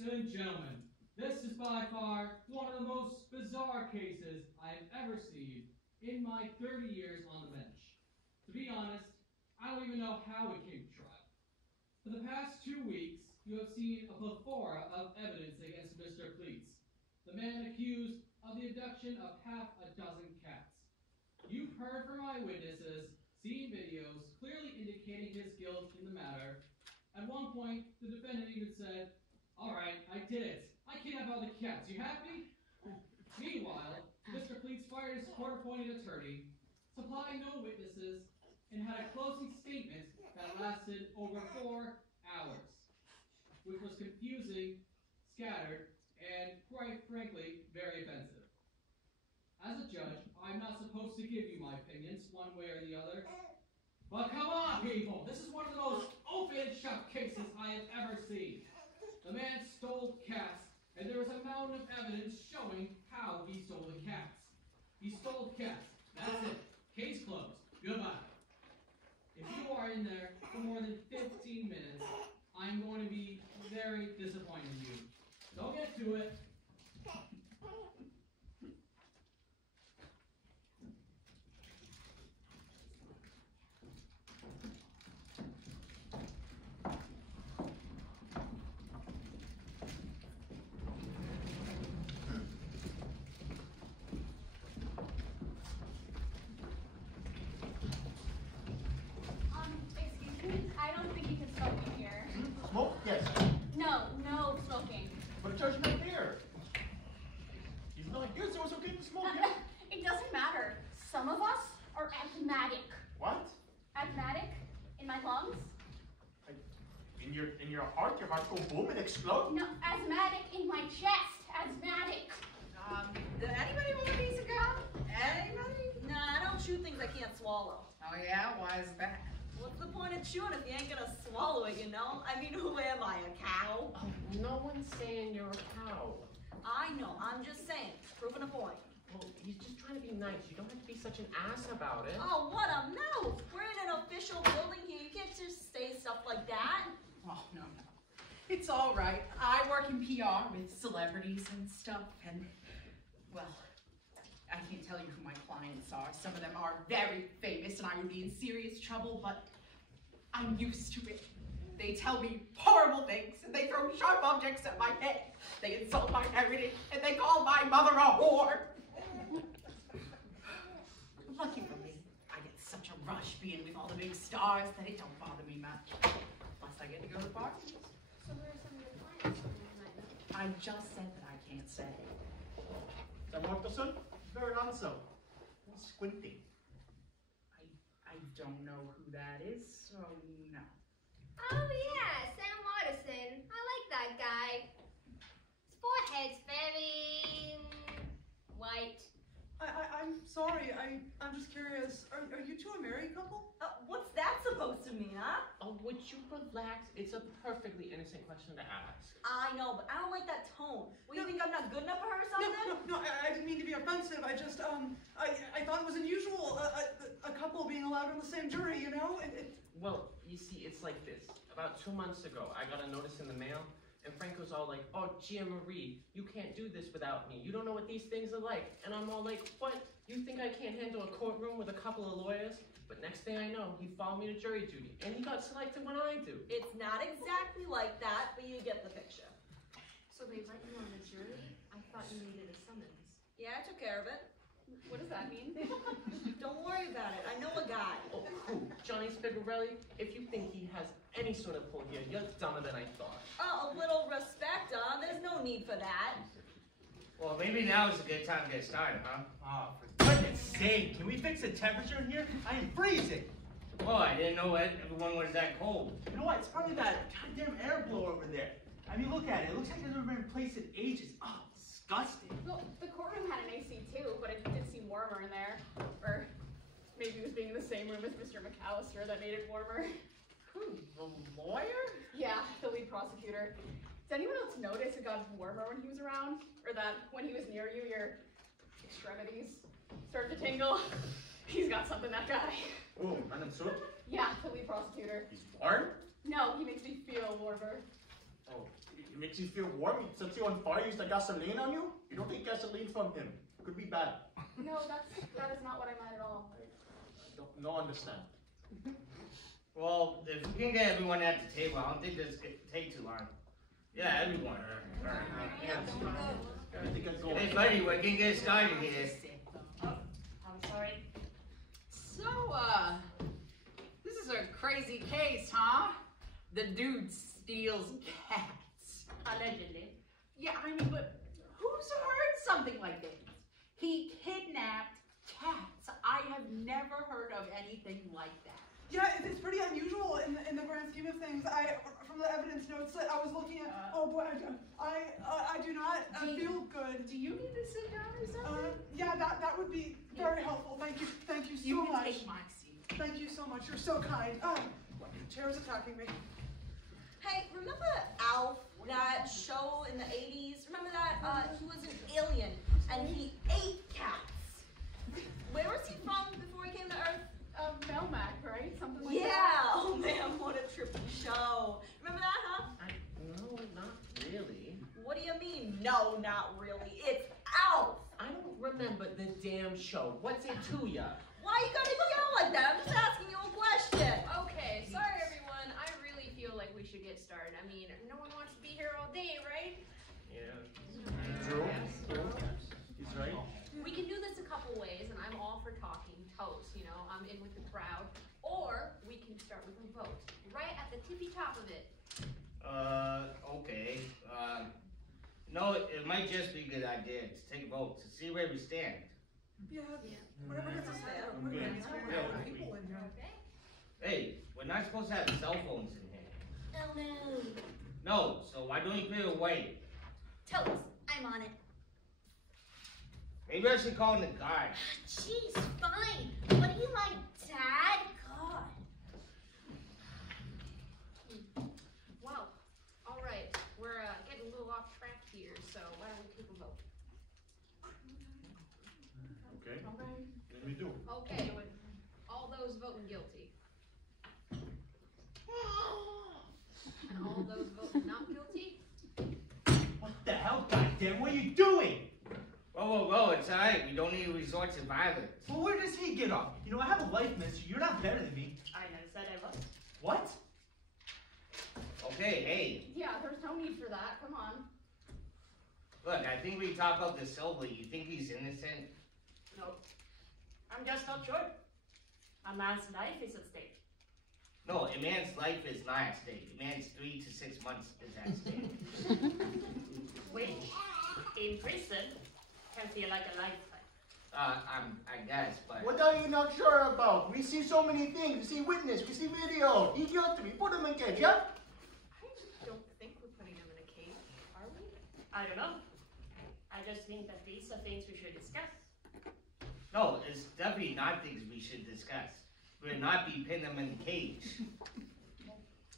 Ladies and gentlemen, this is by far one of the most bizarre cases I have ever seen in my 30 years on the bench. To be honest, I don't even know how it came to trial. For the past 2 weeks, you have seen a plethora of evidence against Mr. Cleats, the man accused of the abduction of half a dozen cats. You've heard from eyewitnesses, seen videos clearly indicating his guilt in the matter. At one point, the defendant even said, "All right, I did it. I kidnapped all the cats. You happy?" Meanwhile, Mr. Cleats fired his court-appointed attorney, supplied no witnesses, and had a closing statement that lasted over 4 hours, which was confusing, scattered, and, quite frankly, very offensive. As a judge, I'm not supposed to give you my opinions one way or the other. But come on, people! This is one of the most open and shut cases I have ever seen. The man stole cats, and there was a mountain of evidence showing how he stole the cats. He stole cats. That's it. Case closed. Goodbye. If you are in there for more than 15 minutes, I'm going to be very disappointed in you. Don't get to it. Excuse me, I don't think you can smoke in here. Smoke? Yes. No smoking. But Judge not here. He's not here, so it's okay to smoke here. It doesn't matter. Some of us are asthmatic. What? Asthmatic? In my lungs? In your heart go boom and explode? No, asthmatic in my chest. Asthmatic. Did anybody want a piece of gum? Anybody? Nah, I don't chew things I can't swallow. Oh yeah? Why is that? What's the point of chewing if you ain't gonna swallow it, you know? I mean, who am I, a cow? Oh, no one's saying you're a cow. I know, I'm just saying, proving a point. Well, he's just trying to be nice. You don't have to be such an ass about it. Oh, what a mouth! We're in an official building here. You can't just say stuff like that. Oh, no. It's all right. I work in PR with celebrities and stuff, and, well, I can't tell you who my clients are. Some of them are very famous, and I would be in serious trouble, but I'm used to it. They tell me horrible things, and they throw sharp objects at my head. They insult my heritage, and they call my mother a whore. Lucky for me, I get such a rush being with all the big stars that it don't bother me much. Plus, I get to go to parties. So where are some of your clients from tonight? I just said that I can't say. Is that Martha? Very so. Squinting. I don't know who that is, so no. Oh yeah, Sam Watterson. I like that guy. His forehead's very white. I'm sorry. I'm just curious. Are you two a married couple? What's that supposed to mean, huh? Oh, would you relax? It's a perfectly innocent question to ask. I know, but I don't like that tone. What, you think I'm not good enough for her or something? No, I didn't mean to be offensive. I just, I thought it was unusual, a couple being allowed on the same jury, you know? Well, you see, it's like this. About 2 months ago, I got a notice in the mail, and Franco's all like, "Oh, Gia Marie, you can't do this without me. You don't know what these things are like." And I'm all like, "What? You think I can't handle a courtroom with a couple of lawyers?" But next thing I know, he followed me to jury duty, and he got selected when I do. It's not exactly like that, but you get the picture. So they let you on the jury? I thought you needed a summons. Yeah, I took care of it. What does that mean? Don't worry about it. I know a guy. Oh, who? Johnny Spigarelli? If you think he has any sort of pull here, you're dumber than I thought. Oh, a little respect, huh? There's no need for that. Well, maybe now is a good time to get started, huh? Oh, for goodness sake, can we fix the temperature in here? I am freezing. Oh, I didn't know everyone was that cold. You know what? It's probably that goddamn air blower over there. I mean, look at it. It looks like it's never been replaced in ages. Oh, disgusting. Well, the courtroom had an AC too, but it did seem warmer in there. Or maybe it was being in the same room as Mr. McAllister that made it warmer. Who? The lawyer? Yeah, the lead prosecutor. Does anyone else notice it got warmer when he was around? Or that when he was near you, your extremities started to tingle? He's got something, that guy. Oh, Madam Soup? Yeah, the lead prosecutor. He's warm? No, he makes me feel warmer. Oh, makes you feel warm. He sets you on fire. Use the gasoline on you. You don't take gasoline from him. Could be bad. No, that is not what I meant at all. No understand. Well, if we can get everyone at the table, I don't think this could take too long. Yeah, everyone. All right. Hey, buddy, we can get started here. Oh, I'm sorry. So, this is a crazy case, huh? The dude steals cats. Allegedly. Yeah, I mean, but who's heard something like this? He kidnapped cats. I have never heard of anything like that. Yeah, it's pretty unusual in the grand scheme of things. From the evidence notes that I was looking at, oh boy, I do not feel good. Do you need to sit down or something? Yeah, that would be very helpful. Thank you so much. You can take my seat. Thank you so much. You're so kind. Chair is attacking me. Hey, remember Alf, that show in the 80s? Remember that? He was an alien, and he ate cats. Where was he from before he came to Earth? Melmac, right? Something like that. Yeah! Oh man, what a trippy show. Remember that, huh? No, not really. What do you mean, no, not really? It's Alf! I don't remember the damn show. What's it to ya? Why you gotta yell like that? I'm just asking you a question. Okay, sorry everyone. I really feel like we should get started. I mean, no one wants to be here all day, right? Yeah. True. He's right. We can do this a couple ways, and I'm all for talking toast, you know, I'm in with the crowd. Or we can start with a vote, right at the tippy top of it. Okay. No, it might just be a good idea to take a vote to see where we stand. Yeah, whatever gets us there. I'm good. Yeah, people in here. Okay. Hey, we're not supposed to have cell phones in here. Oh no. No, so why don't you clear away? Totes, I'm on it. Maybe I should call in the guard. Jeez, fine. What do you like, Dad? God. Well, all right. We're getting a little off track here, so why don't we take a vote? Okay. Then we do. Okay, all those voting guilty. And all those voting not guilty? What the hell, goddamn? What are you doing? Whoa, it's alright. We don't need to resort to violence. Well, where does he get off? You know, I have a life, mister. You're not better than me. I never said I was. What? Okay, hey. Yeah, there's no need for that. Come on. Look, I think we talk about the Silva. You think he's innocent? No. I'm just not sure. A man's life is at stake. No, a man's life is not at stake. A man's 3 to 6 months is at stake. Which, in prison, can feel like a lifetime. I guess, but... What are you not sure about? We see so many things. We see witness. We see video. He guilty. We put him in cage, yeah? I don't think we're putting him in a cage, are we? I don't know. I just think that these are things we should discuss. No, it's definitely not things we should discuss. We'll not be pinning him in a cage.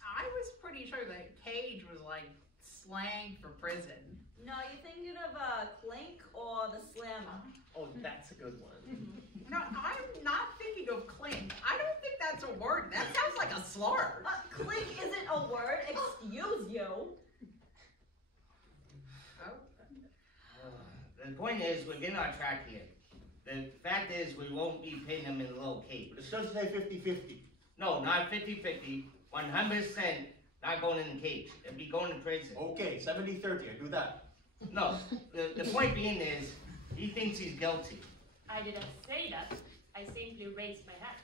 I was pretty sure that cage was like slang for prison. No, you're thinking of Clink or the Slammer. Oh, that's a good one. No, I'm not thinking of clink. I don't think that's a word. That sounds like a slur. Clink isn't a word, excuse you. The point is, we're getting on track here. The fact is, we won't be pinning him in a little cage. It doesn't say 50-50. No, not 50-50. 100% not going in the cage. It'll be going to prison. Okay, 70-30. I do that. No, the point being is, he thinks he's guilty. I didn't say that. I simply raised my hand.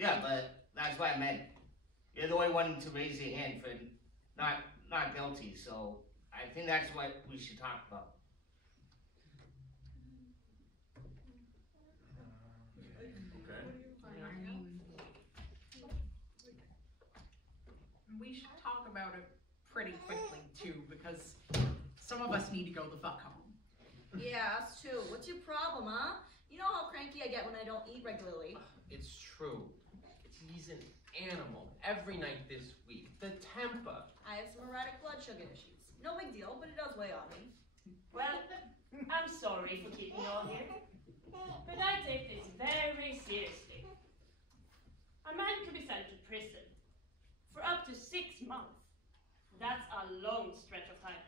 Yeah, but that's what I meant. You're the only one to raise your hand for not guilty, so I think that's what we should talk about. We should talk about it pretty quickly too, because some of us need to go the fuck home. Yeah, us too. What's your problem, huh? You know how cranky I get when I don't eat regularly. It's true. He's an animal. Every night this week. The temper. I have some erratic blood sugar issues. No big deal, but it does weigh on me. Well, I'm sorry for keeping you all here, but I take this very seriously. A man could be sent to prison for up to 6 months That's a long stretch of time.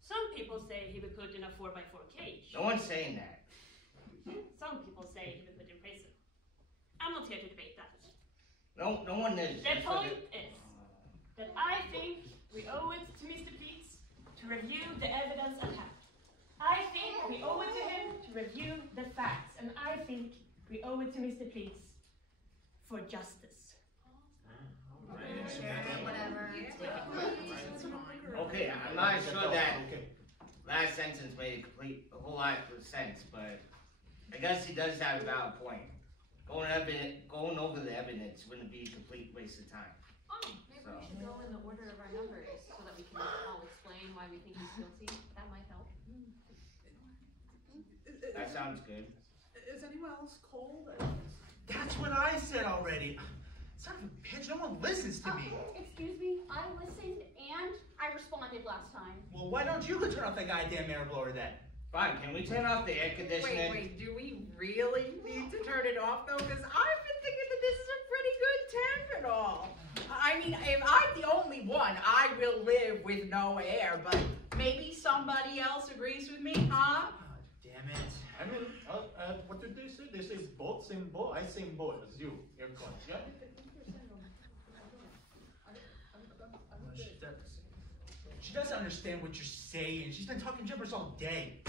Some people say he would put in a 4x4 cage. No one's saying that. Some people say he would put in prison. I'm not here to debate that. No one is. The point is that I think we owe it to Mr. Pleats to review the evidence at hand. I think we owe it to him to review the facts, and I think we owe it to Mr. Pleats for justice. Okay, I'm not sure that last sentence made a whole lot of sense, but I guess he does have a valid point. Going over the evidence wouldn't be a complete waste of time. Oh, maybe we should go in the order of our numbers so that we can all explain why we think he's guilty. That might help. That sounds good. Is anyone else cold? That's what I said already. Son of a bitch, no one listens to me. Excuse me, I listened and I responded last time. Well, why don't you go turn off that goddamn air blower then? Fine, can we turn off the air conditioning? Wait, do we really need to turn it off though? Because I've been thinking that this is a pretty good temp and all. I mean, if I'm the only one, I will live with no air, but maybe somebody else agrees with me, huh? Oh, damn it. I mean, what did they say? They say both, same boat. I same boat as you. You're going, yeah? She doesn't understand what you're saying. She's been talking gibberish all day.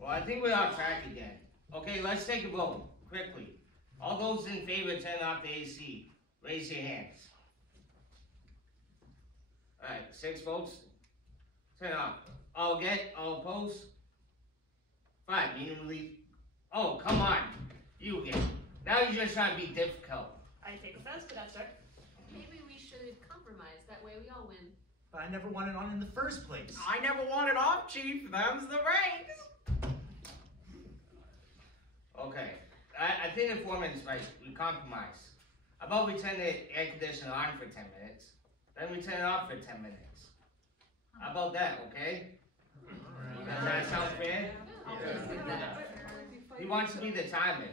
Well, I think we're off track again. Okay, let's take a vote, quickly. All those in favor of turning off the AC, raise your hands. Alright, 6 votes. Turn off. All opposed? 5, meaning oh, come on. You again. Now you're just trying to be difficult. I take offense to that, sir. Maybe we should compromise. That way we all win. But I never wanted on in the first place. I never wanted off, Chief. Them's the regs. Okay. I think the foreman's right. We compromise. How about we turn the air conditioner on for 10 minutes, then we turn it off for 10 minutes. How about that, okay? Does that sound fair? He wants to be the timer.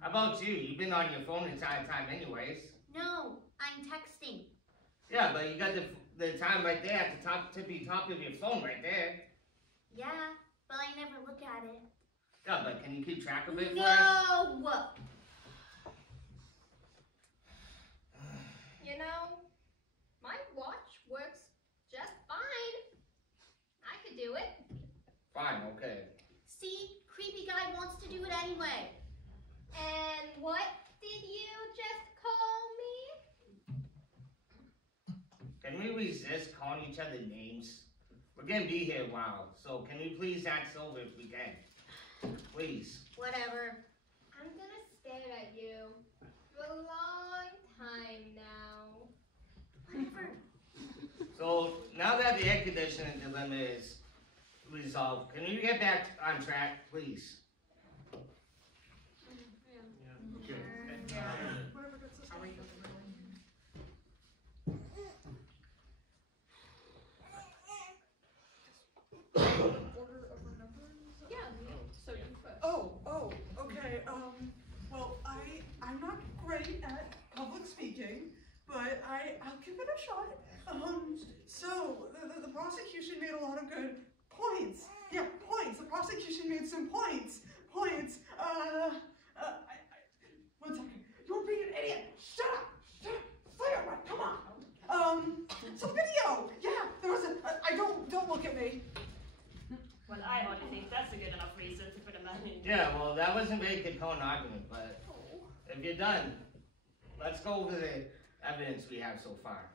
How about you? You've been on your phone the entire time anyways. No, I'm texting. Yeah, but you got the time right there at the tippy top of your phone right there. Yeah, but I never look at it. Yeah, but can you keep track of it for us? No! You know, my watch works just fine. I could do it. Fine, okay. See, creepy guy wants to do it anyway. And what did you just call me? Can we resist calling each other names? We're gonna be here a while, so can we please act over if we can? Please. Whatever. I'm gonna stare at you for a long time now. Whatever. So now that the air conditioning dilemma is resolved, can we get back on track, please? Okay. Whatever gets us Are we order of remembrance? Yeah, so you first. Oh, okay. Well, I'm not great at public speaking, but I'll give it a shot. So the prosecution made a lot of good points. Yeah, points. The prosecution made some points. Points. One second. You're being an idiot. Shut up. Stay up. Come on. Some video. Yeah, there was don't look at me. Well, I hardly think that's a good enough reason to put a man in. Yeah, well, that wasn't a very compelling argument, but if you're done, let's go over the evidence we have so far.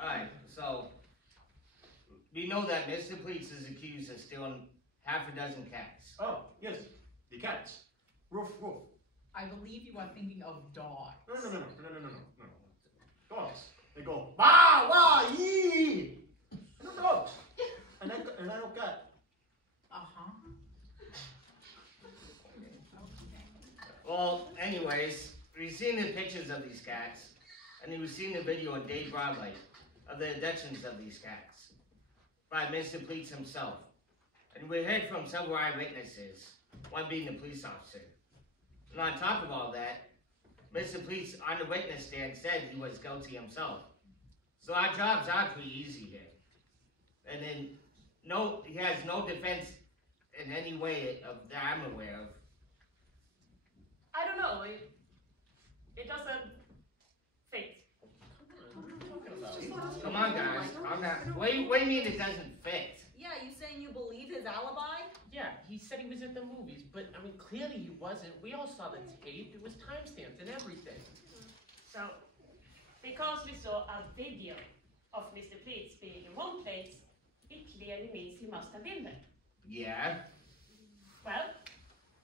Alright, so we know that Mr. Pleats is accused of stealing half a dozen cats. Oh, yes, the cats. Roof, roof. I believe you are thinking of dogs. No. Dogs. They go, bah, wah, yee. No dogs. And I don't cat. Uh-huh. Well, anyways, we've seen the pictures of these cats, and we've seen the video in day broadlight of the abductions of these cats by Mr. Pleats himself. And we heard from several eyewitnesses, one being the police officer. And on top of all that, Mr. Police on the witness stand said he was guilty himself. So our jobs are pretty easy here. And then, no, he has no defense in any way that I'm aware of. I don't know. It doesn't fit. Come on, guys. What do you mean it doesn't fit? Yeah, you saying you believe his alibi? Yeah, he said he was at the movies, but I mean, clearly he wasn't. We all saw the tape. It was timestamped and everything. So, because we saw a video of Mr. Pleats being in one place, it clearly means he must have been there. Yeah? Well,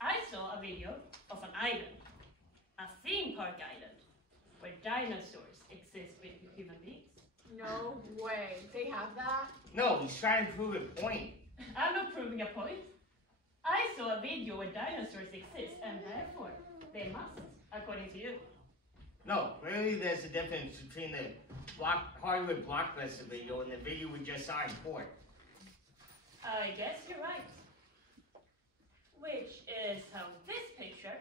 I saw a video of an island, a theme park island, where dinosaurs exist with human beings. No way. They have that? No, he's trying to prove a point. I'm not proving a point. I saw a video where dinosaurs exist, and therefore, they must, according to you. No, really there's a difference between the Hollywood blockbuster video and the video we just saw in court. I guess you're right. Which is how this picture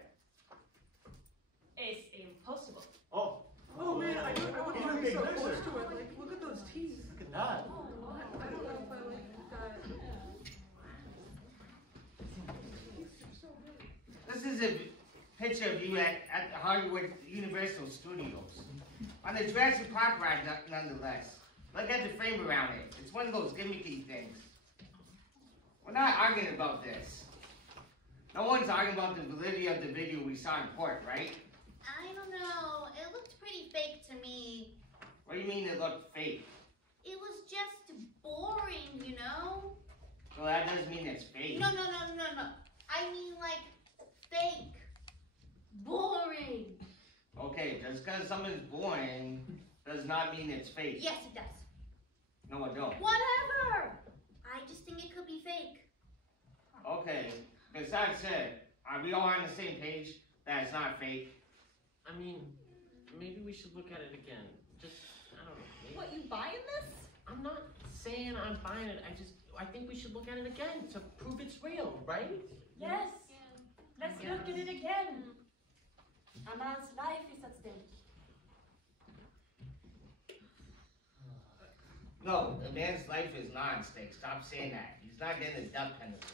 is impossible. Oh. Oh man, I wouldn't Even be big so lizard. close to it. Like, look at those teeth. Look at that. I don't know if I like that. This is a picture of you at the Hollywood Universal Studios. On the Jurassic Park ride, nonetheless. Look at the frame around it. It's one of those gimmicky things. We're not arguing about this. No one's arguing about the validity of the video we saw in court, right? I don't know. It looked pretty fake to me. What do you mean it looked fake? It was just boring, you know? So that doesn't mean it's fake. No. I mean, like, fake. Boring. Okay, just because something's boring does not mean it's fake. Yes, it does. No, I don't. Whatever. I just think it could be fake. Okay, besides that, are we all on the same page that it's not fake? I mean, maybe we should look at it again. Just, I don't know. Maybe. What, you buying this? I'm not saying I'm buying it. I think we should look at it again to prove it's real, right? Yes. Let's look at it again. A man's life is at stake. No, a man's life is not at stake. Stop saying that. He's not getting a death penalty.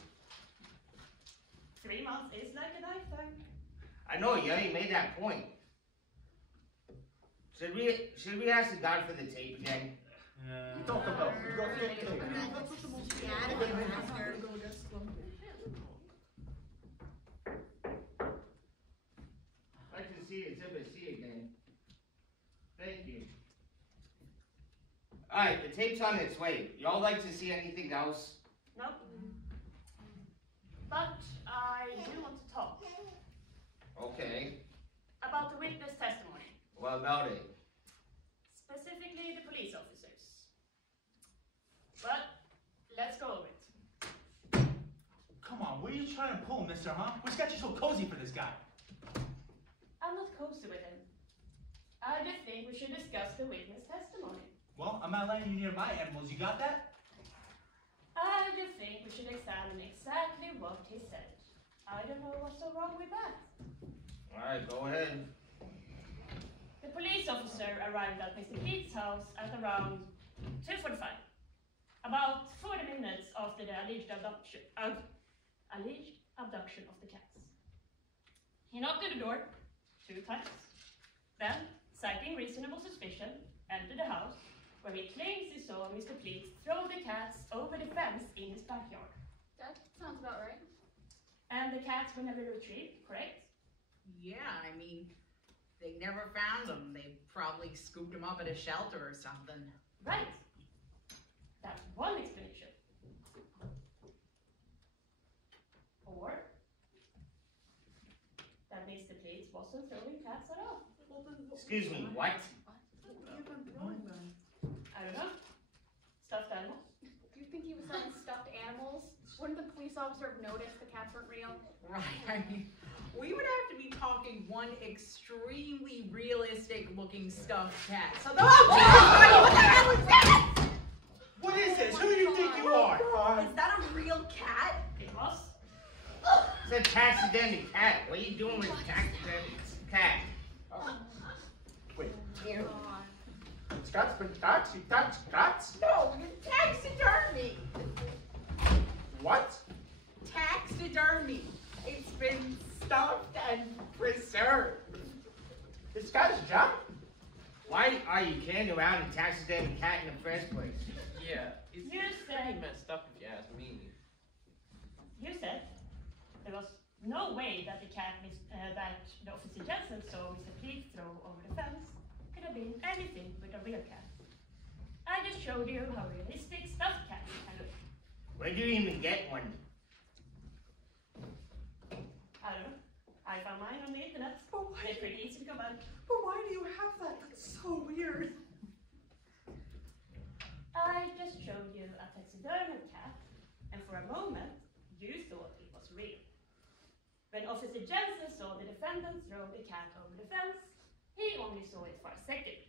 3 months is like a lifetime. I know, you already made that point. Should we ask the God for the tape again? You talk about you got 15. I can see Exhibit C again. Thank you. Alright, the tape's on its way. Y'all like to see anything else? Nope. But I do want to talk Okay. about the witness testimony. What about it? Specifically the police officers. But let's go over it. Come on, what are you trying to pull, mister, huh? What's got you so cozy for this guy? I'm not cozy with him. I just think we should discuss the witness testimony. Well, I'm not letting you near my animals. You got that? I just think we should examine exactly what he said. I don't know what's so wrong with that. Alright, go ahead. The police officer arrived at Mr. Pete's house at around 2:45. About 40 minutes after the alleged abduction of the cats. He knocked at the door 2 times. Then, citing reasonable suspicion, entered the house, where he claims he saw Mr. Pleats throw the cats over the fence in his backyard. That sounds about right. And the cats were never retrieved, correct? Yeah, I mean, they never found them. They probably scooped them up at a shelter or something. Right. That's one explanation. Or that Mr. Pleats wasn't throwing cats at all. Excuse me, what? I don't know. Stuffed animals? Do you think he was selling stuffed animals? Wouldn't the police officer have noticed the cats weren't real? Right, I mean, we would have to be talking one extremely realistic looking stuffed cat. So the what the hell is that? What is this? Who do you think you are? Is that a real cat? It was. It's a taxidermy cat. What are you doing with a taxidermy cat? you. Scott's been Scott's? You touched Scott's? No, taxidermy. What? Taxidermy. It's been stuffed and preserved. Did Scott jump? Why are you carrying around a taxidermy cat in the first place? Yeah, it's You pretty said- messed up if you ask me. You said there was no way that the cat that the Officer Jensen saw Mr. Peak throw over the fence could have been anything but a real cat. I just showed you how realistic stuffed cats can look. Where'd you even get one? I don't know. I found mine on the internet. They're pretty easy to come by. But why do you have that? That's so weird. I just showed you a taxidermy cat, and for a moment, you thought it was real. When Officer Jensen saw the defendant throw the cat over the fence, he only saw it for a second.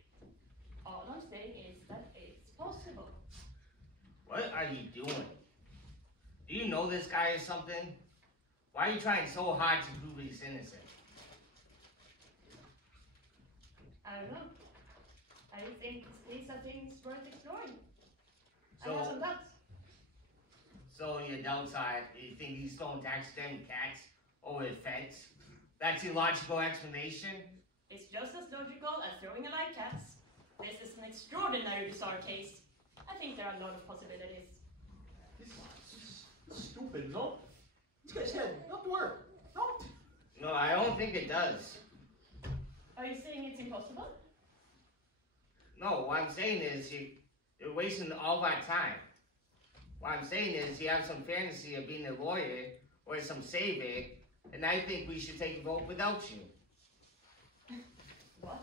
All I'm saying is that it's possible. What are you doing? Do you know this guy or something? Why are you trying so hard to prove he's innocent? I don't know. I think these are things worth exploring. I So- have some doubts. So your doubts are, you think he's throwing taxidermy cats over the fence? That's your logical explanation? It's just as logical as throwing a live cat. This is an extraordinary bizarre case. I think there are a lot of possibilities. This is stupid, no? This guy's head, not work. No. No, I don't think it does. Are you saying it's impossible? No, what I'm saying is you're wasting all that time. What I'm saying is you have some fantasy of being a lawyer or some savior, and I think we should take a vote without you. What?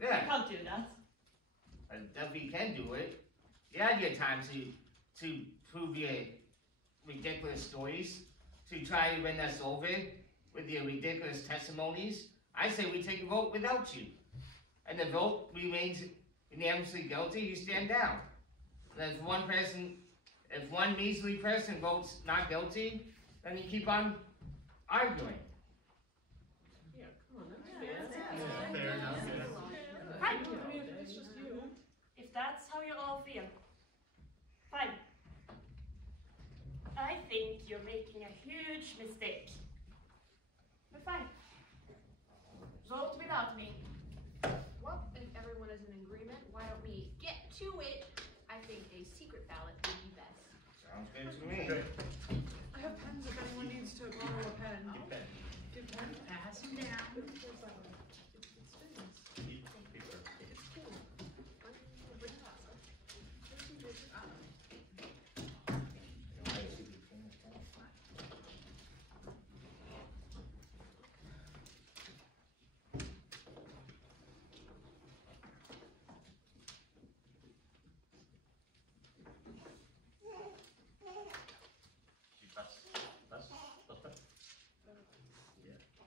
Yeah. I can't do that. I definitely can do it. You had your time to prove your ridiculous stories, to try to win us over with your ridiculous testimonies. I say we take a vote without you. And the vote remains unanimously guilty, you stand down. And if one measly person votes not guilty, then you keep on arguing. Yeah, come on, that's fair. Fair enough. Fine. If that's how you all feel, fine. I think you're making a huge mistake. But fine. Vote without me. Well, if everyone is in agreement, why don't we get to it? I think a secret ballot would be best. Sounds good to me. Okay. I have pens if anyone needs to borrow a pen. Get pen. Get pen? Pass them down. Where's that one?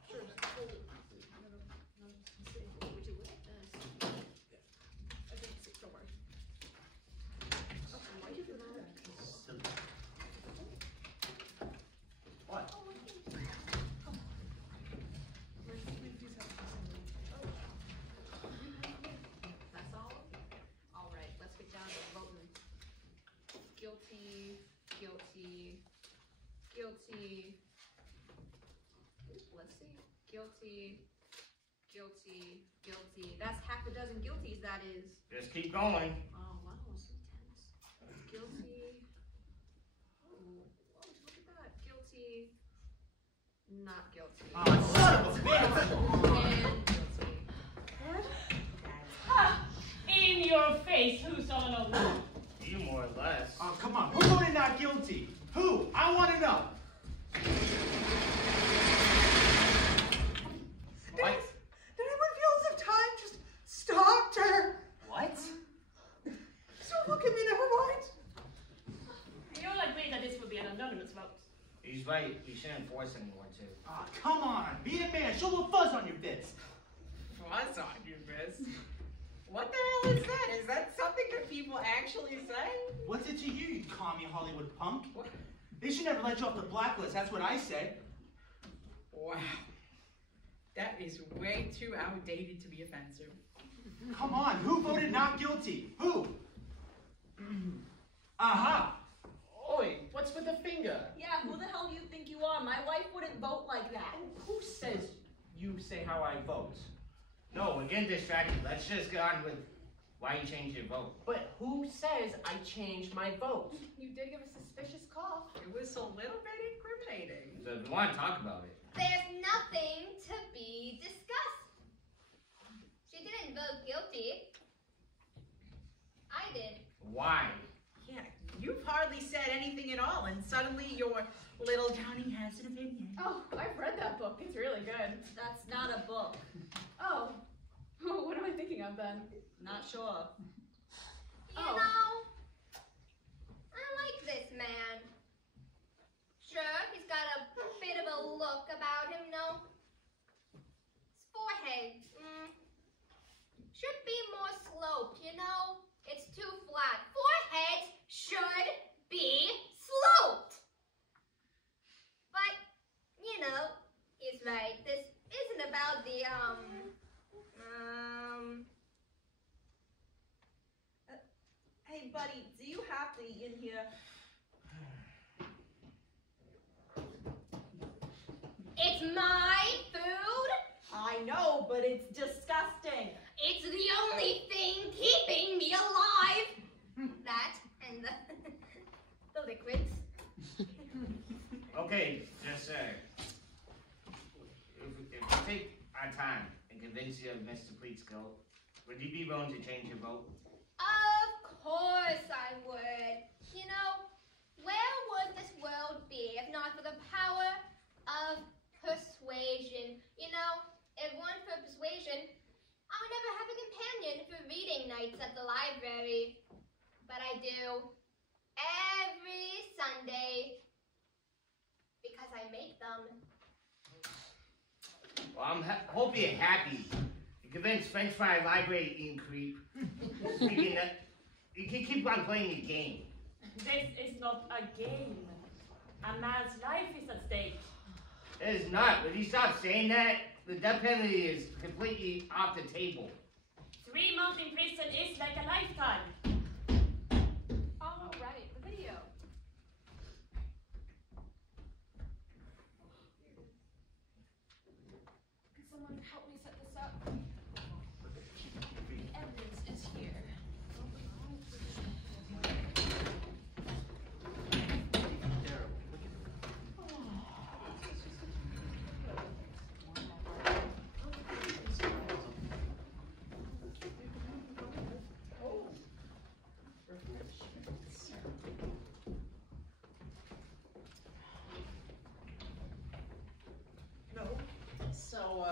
Sure, just hold it. Would you look at this? I think it's, don't worry. Why did you do that? What? That's all? Alright, let's get down to voting. Guilty, guilty, guilty. Let's see. Guilty, guilty, guilty. That's half a dozen guilties, that is. Just keep going. Oh, wow, so tense. Guilty. Oh, whoa, look at that. Guilty. Not guilty. Oh, son of a bitch! And guilty. Ha! In your face, who's all alone? You more or less. Oh, come on. Who voted not guilty? Who? I want to know. What? Did anyone feel as if time just stopped or? What? Don't look at me, never mind. You'll agree that this would be an anonymous vote. He's right. We shouldn't force anyone to. Ah, come on. Be a man. Show a little fuzz on your bits. Fuzz on your wrist. What the hell is that? Is that something that people actually say? What's it to you, you commie Hollywood punk? What? They should never let you off the blacklist. That's what I say. Wow. That is way too outdated to be offensive. Come on, who voted not guilty? Who? Aha! Oi, what's with the finger? Yeah, who the hell do you think you are? My wife wouldn't vote like that. Who says you say how I vote? No, we're getting distracted. Let's just get on with why you changed your vote. But who says I changed my vote? You did give a suspicious cough. It was a little bit incriminating. So if you want to talk about it. There's nothing to be discussed. She didn't vote guilty. I did. Why? Yeah, you've hardly said anything at all, and suddenly your little Johnny has an opinion. Oh, I've read that book. It's really good. That's not a book. Oh. What am I thinking of then? Not sure. You know, I like this man. Sure, he's got a bit of a look about him, no? His forehead, should be more sloped, you know? It's too flat. Foreheads should be sloped. But, you know, he's right. This isn't about the, Hey, buddy, do you have to eat in here? it's my food. I know, but it's disgusting. It's the only thing keeping me alive. That and the liquids. Okay, just if we take our time and convince you of Mr. Pleat's guilt, would you be willing to change your vote? Of course I would. You know, where would this world be if not for the power of persuasion? You know, if it weren't for persuasion, I would never have a companion for reading nights at the library. But I do. Every Sunday. Because I make them. Well, hope you're happy. You convinced French Fry Library eating creep. Thinking that you can keep on playing your game. This is not a game. A man's life is at stake. It is not. Would you stop saying that? The death penalty is completely off the table. 3 months in prison is like a lifetime. Oh, right, the video. Can someone help me set this up? The evidence is here. So,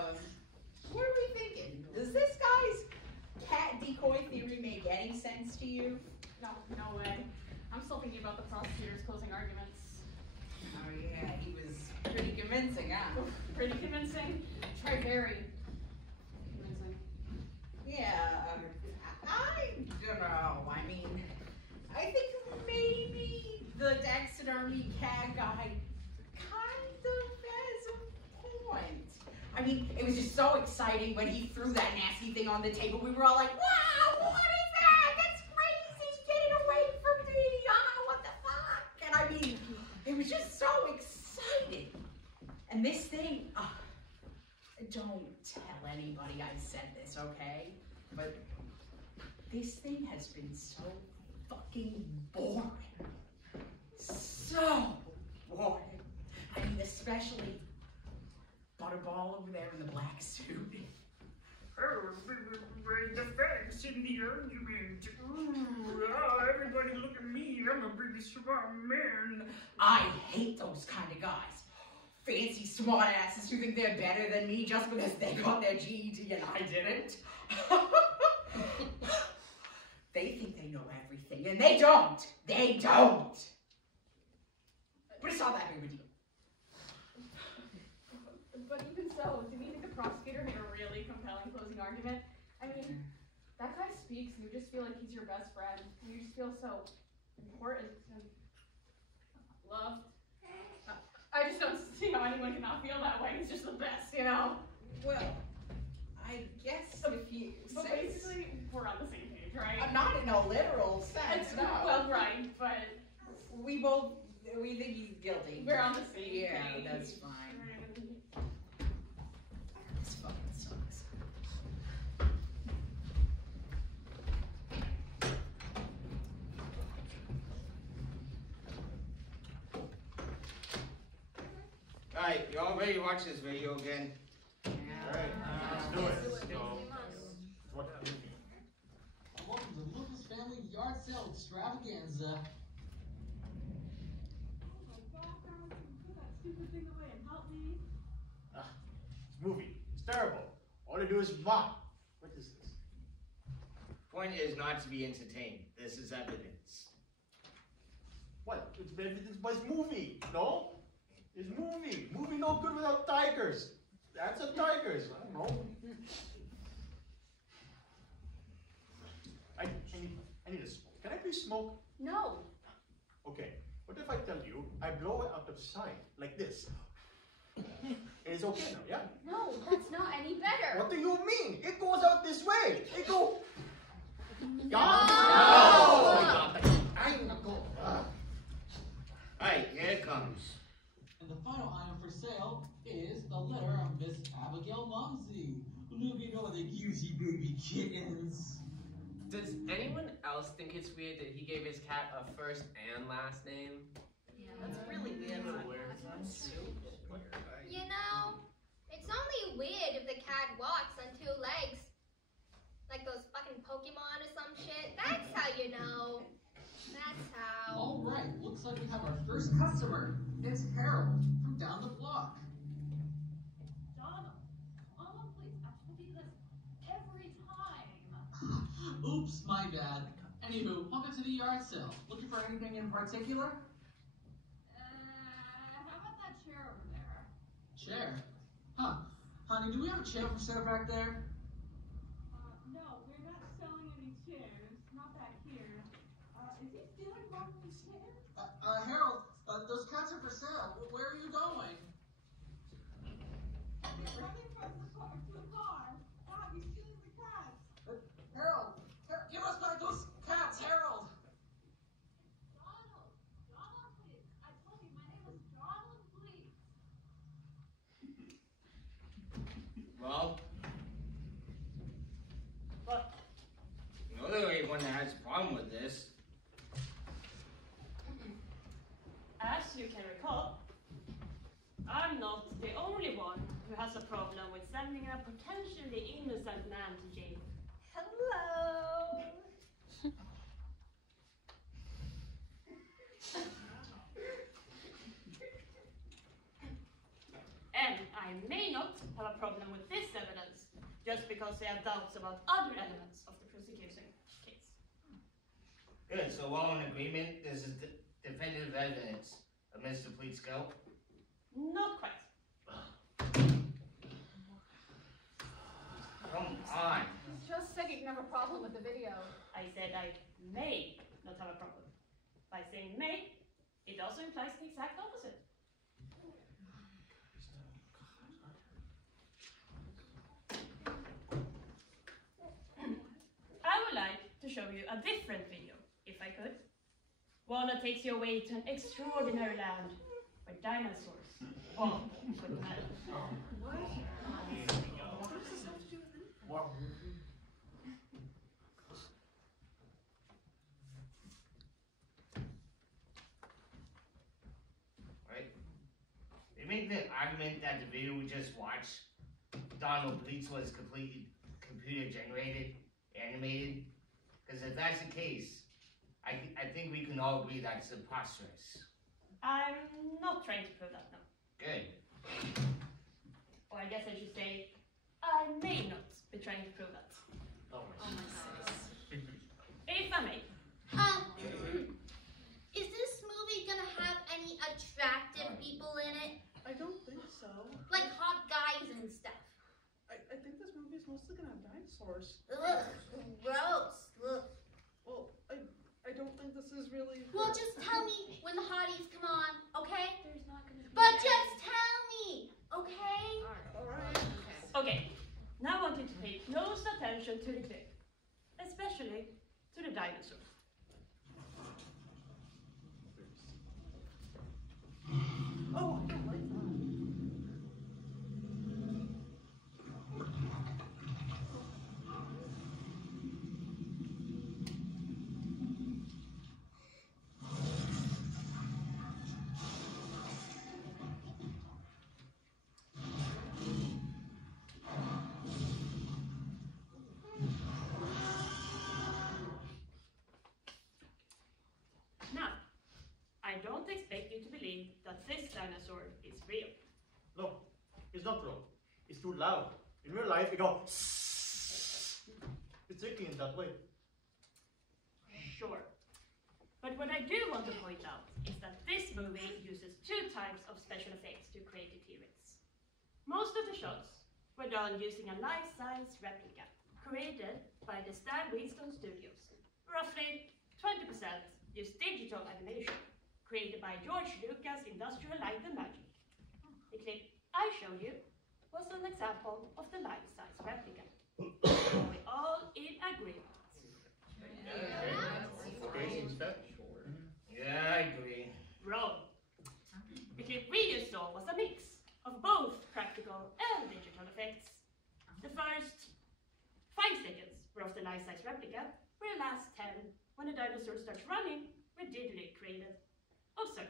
what are we thinking? Does this guy's cat decoy theory make any sense to you? No way. I'm still thinking about the prosecutor's closing arguments. Oh yeah, he was pretty convincing, huh? Pretty convincing. Try very convincing. Yeah, I don't know. I mean, I think maybe the taxidermy cat guy kind of has a point. I mean, it was just so exciting when he threw that nasty thing on the table. We were all like, wow, what is that? That's crazy. Get it away from me. What the fuck? And I mean, it was just so exciting. And this thing, don't tell anybody I said this, okay? But this thing has been so fucking boring. So boring. I mean, especially Butterball over there in the black suit. Oh, the facts in the argument. Ooh, everybody look at me. I'm a big strong man. I hate those kind of guys. Fancy smart asses who think they're better than me just because they got their GED and I didn't. They think they know everything, and they don't. They don't. But it's not that big of a deal. But even so, do you think the prosecutor made a really compelling closing argument? I mean, that guy speaks and you just feel like he's your best friend. And you just feel so important and loved. I just don't see how anyone cannot feel that way. He's just the best, you know? Well, I guess if you But say basically, we're on the same page, right? not in a literal sense, no. Well, right, but we think he's guilty. we're on the same page. Yeah, that's fine. This fucking sucks. Alright, you all ready to watch this video again? Alright, let's do it. Welcome to Lucas Family Yard Sale Extravaganza. This movie, it's terrible. All they do is mock. What is this? Point is not to be entertained. This is evidence. What? It's evidence, but it's movie, no? It's movie. Movie no good without tigers. That's a tigers. I don't know. I need a smoke. Can I please smoke? No. Okay. What if I tell you I blow it out of sight like this? It's okay now, yeah? No, that's not any better. What do you mean? It goes out this way. It goes. No. Alright, here it comes. And the final item for sale is the letter of Miss Abigail Mumsy. Look at all the cutie baby kittens. Does anyone else think it's weird that he gave his cat a first and last name? Yeah, that's really weird. You know, it's only weird if the cat walks on two legs. Like those fucking Pokemon or some shit. That's how you know. That's how. All right, looks like we have our first customer. It's Harold from down the block. Donald, please, I told you this every time. Oops, my bad. Anywho, welcome to the yard sale. Looking for anything in particular? How about that chair over there? Chair? Huh. Honey, do we have a chair for sale back there? No, we're not selling any chairs. Not back here. Is he stealing one of these chairs? Harold, those cats are for sale. Where are you going? He's running from the car to the car. God, he's stealing the cats. Harold, give us back those cats, Harold! Donald, please. I told you my name was Donald, please. Well, What? no, there ain't one that has a problem with this. As you can recall, I'm not the only one who has a problem with sending a potentially innocent man to jail. Hello. And I may not have a problem with this evidence, just because they have doubts about other elements of the prosecution case. Good, so we're all in agreement. This is definitive evidence of Mr. Pleat's guilt. Not quite. Come on. He's just said he'd have a problem with the video. I said I may not have a problem. By saying may, it also implies the exact opposite. I would like to show you a different video, if I could. One that takes you away to an extraordinary land where dinosaurs walk with men. What does this have to do with anything? Wow. Right? They make the argument that the video we just watched, Donald Pleats, was completely computer generated, animated. Because if that's the case, I think we can all agree that's preposterous. I'm not trying to prove that now. Good. Or I guess I should say, I may not be trying to prove that. Oh my God. If I may. Is this movie gonna have any attractive people in it? I don't think so. Like hot guys and stuff? I think this movie is mostly gonna have dinosaurs. Ugh, gross. Ugh. Well, I don't think this is really. Well, just tell me when the hotties come on, okay? There's not gonna be But just tell me, okay? Alright. Okay, attention to the clip, especially to the dinosaur. Oh, I don't like that. Now, I don't expect you to believe that this dinosaur is real. No, it's not real. It's too loud. In real life, it goes. It's tricky in that way. Sure. But what I do want to point out is that this movie uses two types of special effects to create the T-Rex. Most of the shots were done using a life-size replica created by the Stan Winston Studios. Roughly 20% used digital animation created by George Lucas' Industrial Light and Magic. The clip I showed you was an example of the life-size replica. Are we all in agreement? Yeah, I agree. Wrong. The clip we just saw was a mix of both practical and digital effects. The first 5 seconds were of the life-size replica, where the last 10, when the dinosaur starts running, were digitally created. Observe.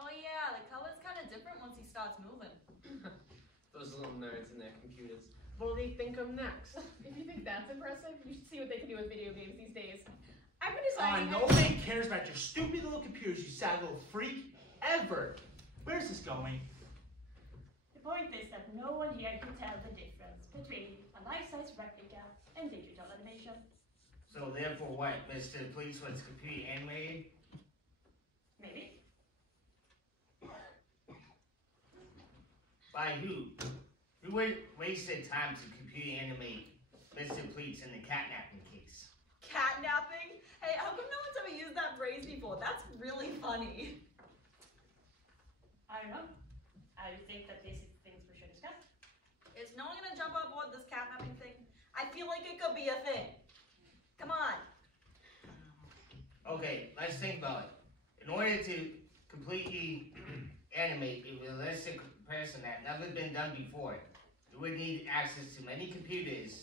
Oh yeah, the color's kind of different once he starts moving. Those little nerds in their computers. What do they think of next? If you think that's impressive, you should see what they can do with video games these days. I've been Ah, deciding. nobody cares about your stupid little computers, you sad little freak. Ever. Where's this going? The point is that no one here can tell the difference between a life-size replica and digital animation. So therefore what? Mr. Police was computer animated? Maybe. By who? Who wasted time to computer animate Mr. Pleats in the catnapping case? Catnapping? Hey, how come no one's ever used that phrase before? That's really funny. I don't know. I think that these are things we should discuss. Is no one gonna jump on board this catnapping thing? I feel like it could be a thing. Come on. Okay, let's think about it. In order to completely animate a realistic person that never been done before, you would need access to many computers,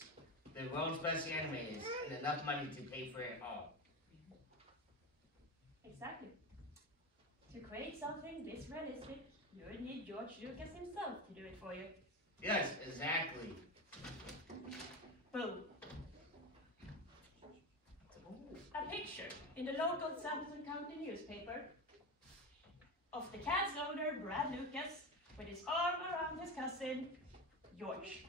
the world's best animators, and enough money to pay for it all. Exactly. To create something this realistic, you would need George Lucas himself to do it for you. Yes, exactly. Boom. A picture in the local Sampson County newspaper of the cat's owner, Brad Lucas, with his arm around his cousin, George.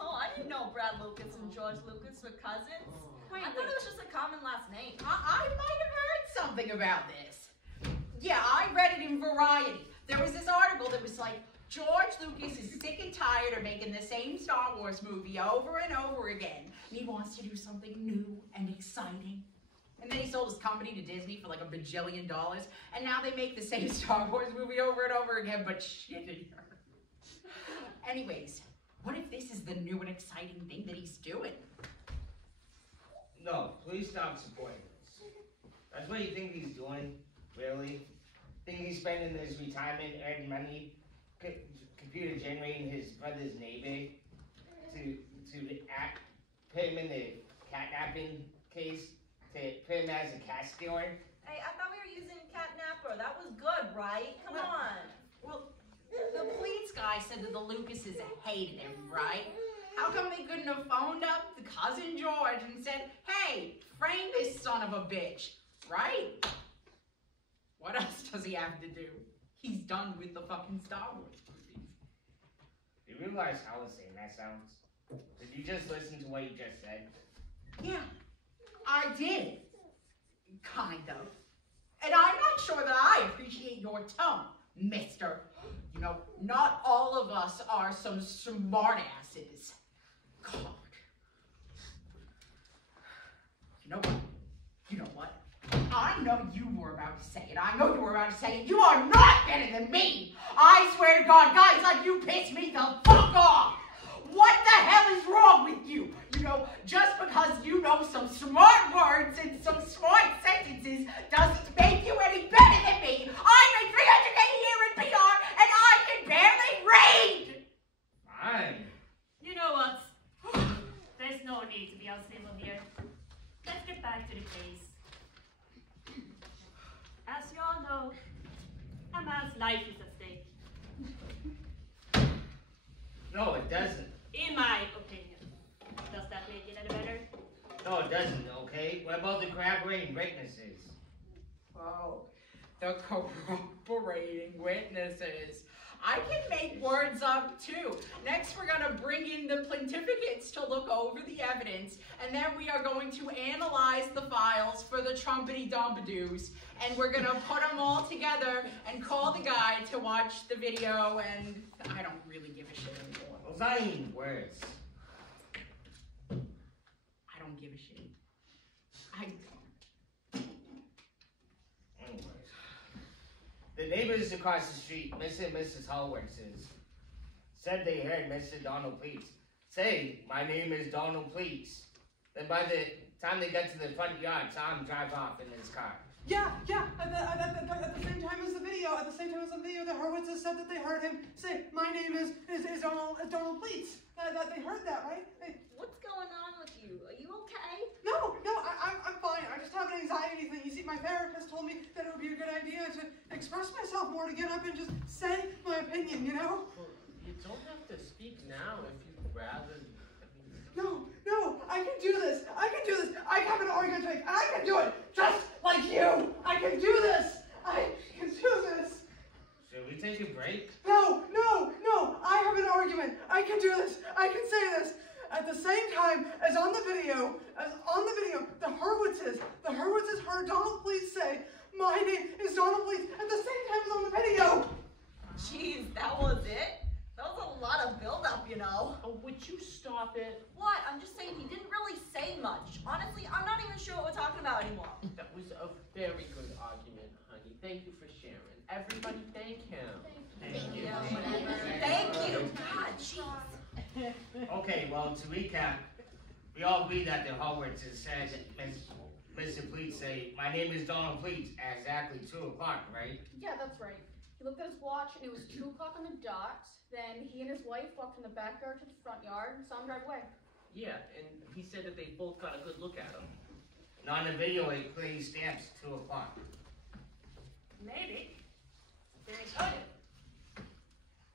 Oh, I didn't know Brad Lucas and George Lucas were cousins. Wait, I thought it was just a common last name. I might have heard something about this. Yeah, I read it in Variety. There was this article that was like, George Lucas is sick and tired of making the same Star Wars movie over and over again. And he wants to do something new and exciting. And then he sold his company to Disney for like $1 bajillion. And now they make the same Star Wars movie over and over again, but shittier. Anyways, what if this is the new and exciting thing that he's doing? No, please stop supporting this. That's what you think he's doing, really? Think he's spending his retirement earning money computer generating his brother's neighbor to put him in the catnapping case, to put him as a cat stealer? Hey, I thought we were using catnapper. That was good, right? Come on. Well, the police guy said that the Lucases hated him, right? How come they couldn't have phoned up the cousin George and said, hey, frame this son of a bitch, right? What else does he have to do? He's done with the fucking Star Wars movies. Do you realize how insane that sounds? Did you just listen to what you just said? Yeah, I did. Kind of. And I'm not sure that I appreciate your tone, mister. You know, not all of us are some smartasses. God. You know what? You know what? I know you were about to say it. I know you were about to say it. You are not better than me. I swear to God, guys like you piss me the fuck off. What the hell is wrong with you? You know, just because you know some smart words and some smart sentences doesn't make you any better than me. I'm a 300K a year in PR and I can barely read. Fine. You know what? There's no need to be uncivil here. Let's get back to the case. As you all know, a man's life is at stake. No, it doesn't. In my opinion. Does that make it any better? No, it doesn't, okay? What about the corroborating witnesses? Oh, the corroborating witnesses. I can make words up too. Next, we're gonna bring in the pontificates to look over the evidence, and then we are going to analyze the files for the trumpety-dumbadoos, and we're gonna put them all together and call the guy to watch the video, and I don't really give a shit anymore. Those aren't even words. I don't give a shit. Anyways. The neighbors across the street, Mr. and Mrs. Hallworth's, said they heard Mr. Donald Pleats say, "My name is Donald Pleats." Then by the time they got to the front yard, saw him drive off in his car. Yeah. At the same time as the video, the Hurwitzes said that they heard him say, "My name is Donald Pleats." That they heard that, right? What's going on with you? Are you okay? No, I'm fine. I just have an anxiety thing. You see, my therapist told me that it would be a good idea to express myself more, to get up and just say my opinion, you know? Well, you don't have to speak now if you'd rather. No, I can do this. I have an argument to make. I can do it, just like you. I can do this. I can do this. Should we take a break? No. I have an argument. I can do this. I can say this. At the same time as on the video, the Hurwitzes heard Donald Pleats say, "My name is Donald Pleats," at the same time as on the video. Jeez, that was it? That was a lot of build-up, you know. Oh, would you stop it? What? I'm just saying he didn't really say much. Honestly, I'm not even sure what we're talking about anymore. That was a very good argument, honey. Thank you for sharing. Everybody thank him. Thank you. Thank you. God, jeez. Okay, well, to recap, we all agree that the Hallworths said Mr. Pleats say, "My name is Donald Pleats," at exactly 2 o'clock, right? Yeah, that's right. He looked at his watch and it was 2 o'clock on the dot. Then he and his wife walked from the backyard to the front yard and saw him drive away. Yeah, and he said that they both got a good look at him. And on the video, it clearly stamps 2 o'clock. Maybe. They recorded.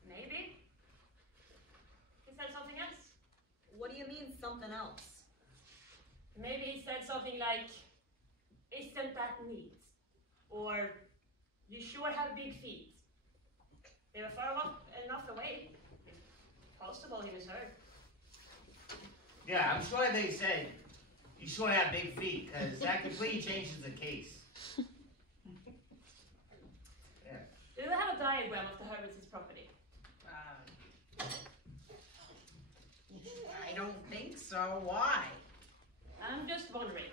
Maybe. He said something else. What do you mean, something else? Maybe he said something like, "Isn't that neat?" Or, "You sure have big feet." They were far enough away. Possible he was hurt. Yeah, I'm sure they said, "You sure have big feet," because that completely changes the case. Yeah. Do you have a diagram of the Hurwitzes' property? I don't think so. Why? I'm just wondering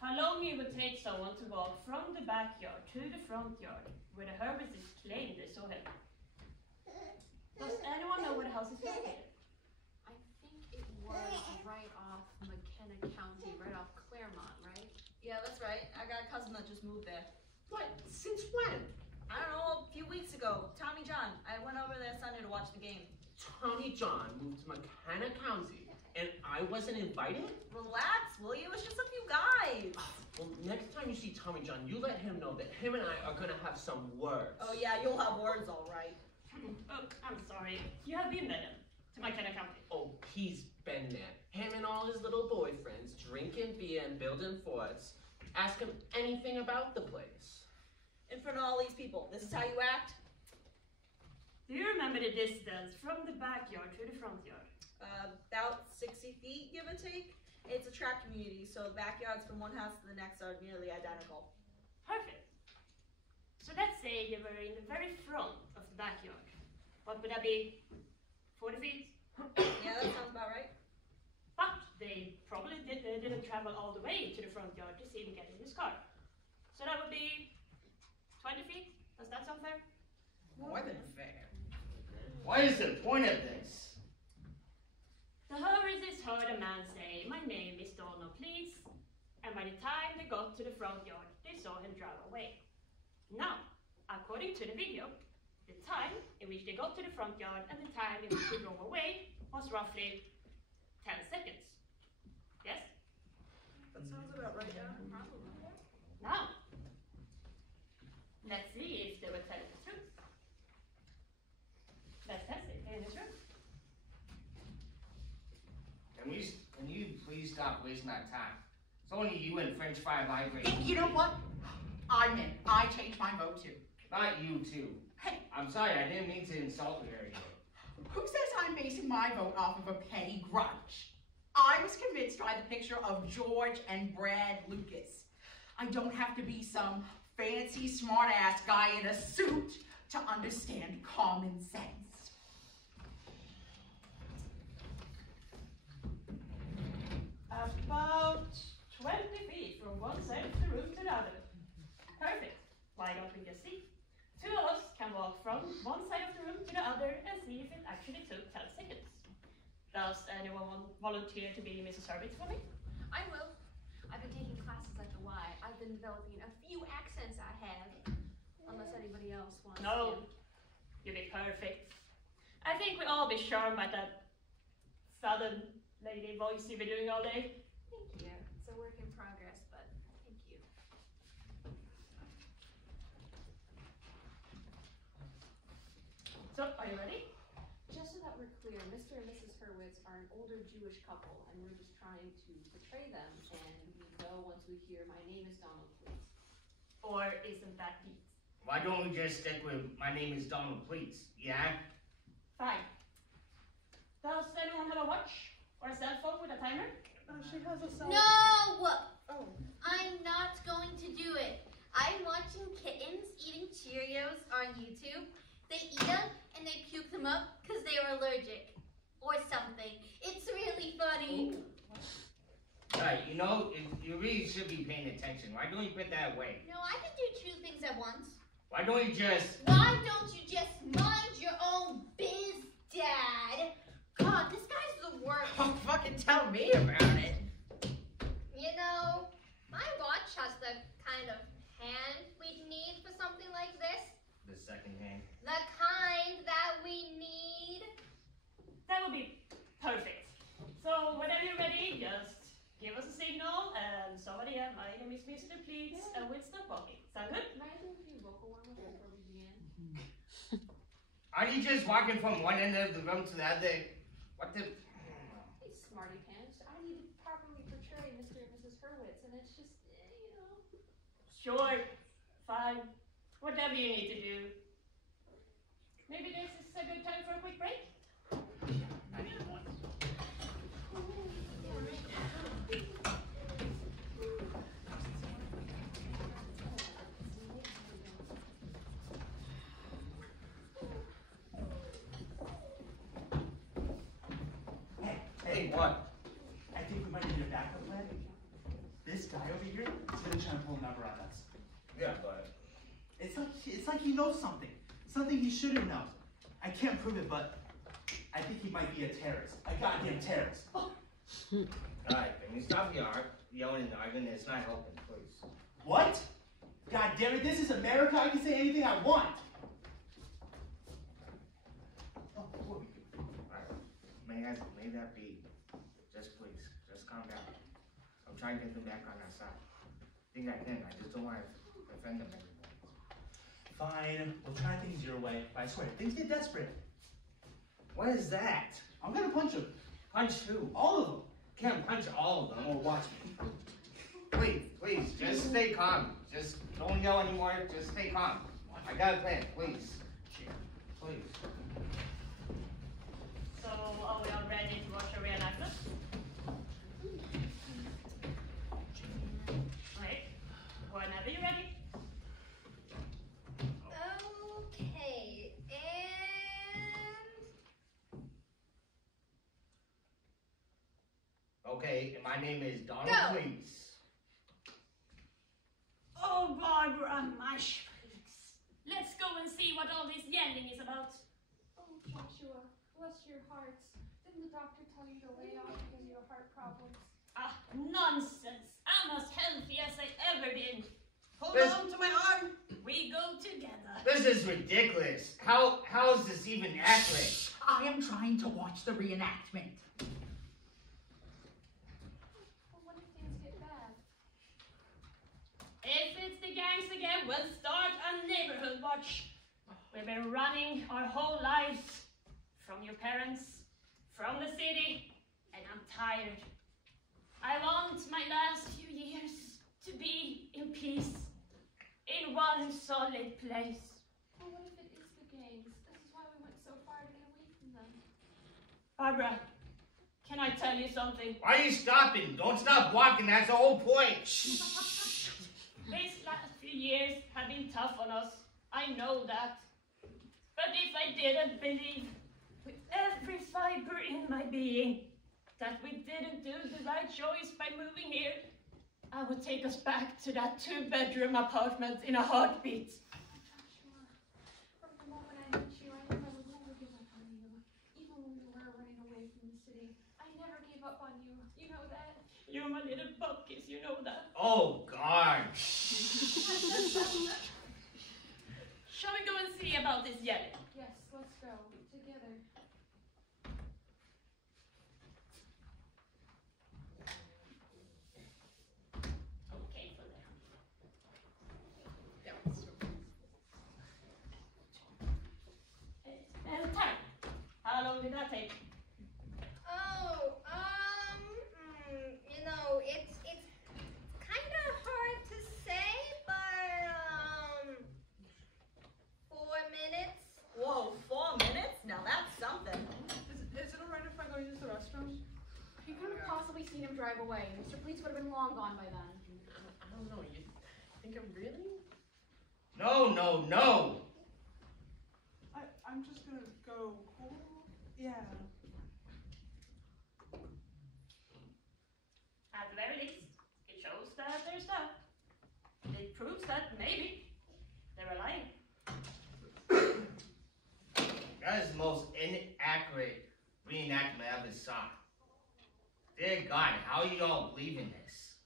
how long it would take someone to walk from the backyard to the front yard where the Hurwitzes claim they saw him. Does anyone know where the house is located? I think it was right off McKenna County, right off Claremont, right? Yeah, that's right. I got a cousin that just moved there. What? Since when? I don't know, a few weeks ago. Tommy John. I went over there Sunday to watch the game. Tommy John moved to McKenna County, and I wasn't invited? Relax, will you? It's just a few guys. Well, next time you see Tommy John, you let him know that him and I are gonna have some words. Oh yeah, you'll have words, all right. Oh, I'm sorry. You have been there then, to McKenna County. Oh, he's been there. Him and all his little boyfriends, drinking beer and building forts. Ask him anything about the place. In front of all these people, this is how you act? Do you remember the distance from the backyard to the front yard? about 60 feet, give or take. It's a tract community, so backyards from one house to the next are nearly identical. Perfect. So let's say you were in the very front of the backyard. What would that be? 40 feet? Yeah, that sounds about right. But they probably didn't travel all the way to the front yard to see him get in his car. So that would be 20 feet. Does that sound fair? More than fair. What is the point of this? The Hurwises heard a man say, "My name is Donald, please." And by the time they got to the front yard, they saw him drive away. Now, according to the video, the time in which they got to the front yard and the time in which they drove away was roughly 10 seconds. Yes? That sounds about right, yeah. Now, let's see if they were telling the truth. Let's test it in this room. Can you please stop wasting our time? It's only you and French fry vibrating. You know what? I'm in. I changed my vote too. Not you too. Hey. I'm sorry, I didn't mean to insult you, Ericka. Who says I'm basing my vote off of a petty grudge? I was convinced by the picture of George and Brad Lucas. I don't have to be some fancy smart-ass guy in a suit to understand common sense. About 20 feet from one side of the room to the other. Perfect. Why don't we just see? Two of us can walk from one side of the room to the other and see if it actually took 10 seconds. Does anyone volunteer to be Mrs. Hurwitz for me? I will. I've been taking classes at the Y. I've been developing a few accents I have. Unless anybody else wants to. No. You'll be perfect. I think we'll all be charmed by that southern lady voice you've been doing all day. Thank you. It's a work in progress, but thank you. So, are you ready? Just so that we're clear, Mr. and Mrs. Hurwitz are an older Jewish couple, and we're just trying to portray them, and we know once we hear "My name is Donald, please." Or isn't that deep? Why don't we just stick with "My name is Donald, please"? Yeah? Fine. Does anyone have a watch or a cell phone with a timer? She has a cell. No! Oh. I'm not going to do it. I'm watching kittens eating Cheerios on YouTube. They eat them and they puke them up because they were allergic. Or something. It's really funny. Right, you know, you really should be paying attention. Why don't you put that away? No, I can do two things at once. Why don't you just... Why don't you just mind your own biz, Dad? God, this guy's the worst. Oh, fucking tell me about it. You know, my watch has the kind of hand we'd need for something like this. The second hand. The kind that we need. That would be perfect. So whenever you're ready, just give us a signal and somebody at "My name is Mr. Please" and we'll start walking. Sound good? Can I do a few vocal warm-ups before we begin? Aren't you just walking from one end of the room to the other? What the... Hey, smarty pants. I need to properly portray Mr. and Mrs. Hurwitz, and it's just, you know. Sure. Fine. Whatever you need to do. Maybe this is a good time for a quick break? I need one. Hey, what? I think we might need a backup plan. This guy over here is gonna try and pull a number on us. Yeah, but... It's like he knows something. Something he shouldn't know. I can't prove it, but I think he might be a terrorist. A goddamn terrorist. Alright, can you stop yelling and arguing? It's not helping, please. What? God damn it, this is America. I can say anything I want. Oh, what are we doing? Alright, may that be. Just please, just calm down. I'm trying to get them back on our side. I think I can, I just don't want to offend them anymore. Fine, we'll try things your way. But I swear, things get desperate. What is that? I'm gonna punch him. Punch who? All of them. Can't punch all of them. Oh, watch me. Please, just stay calm. Just don't yell anymore, just stay calm. I got a plan, please. Please. So are we all ready to okay? And my name is Donald Cleats. Oh, Barbara, my shrieks. Let's go and see what all this yelling is about. Oh, Joshua, bless your hearts. Didn't the doctor tell you to lay off because of your heart problems? Ah, nonsense. I'm as healthy as I ever been. Hold on to my arm. We go together. This is ridiculous. How is this even accurate? I am trying to watch the reenactment. Well, what if things get bad? If it's the gangs again, we'll start a neighborhood watch. We've been running our whole lives from your parents, from the city, and I'm tired. I want my last few years to be in peace, in one solid place. Well, what if it is the gangs? This is why we went so far to get away from them. Barbara, can I tell you something? Why are you stopping? Don't stop walking, that's the whole point. These last few years have been tough on us. I know that. But if I didn't believe with every fiber in my being that we didn't do the right choice by moving here, I would take us back to that 2-bedroom apartment in a heartbeat. Joshua, from the moment I met you, I knew I would never give up on you. Even when we were running away from the city, I never gave up on you. You know that? You're my little buckies, you know that. Oh, God. Shall we go and see about this yelling? Yes, let's go. Together. Okay, for there. And time. How long did that take? Oh, you know, it's kind of hard to say, but 4 minutes. Whoa, 4 minutes? Now that's something. Is it alright if I go use the restroom? You couldn't have possibly seen him drive away. Mr. Pleats would have been long gone by then. I don't know. You think I'm really? No, no, no. I'm just gonna go. Yeah. At the very least, it shows that there's stuff. It proves that maybe they're lying. That is the most inaccurate reenactment I ever saw. Dear God, how you all believe in this?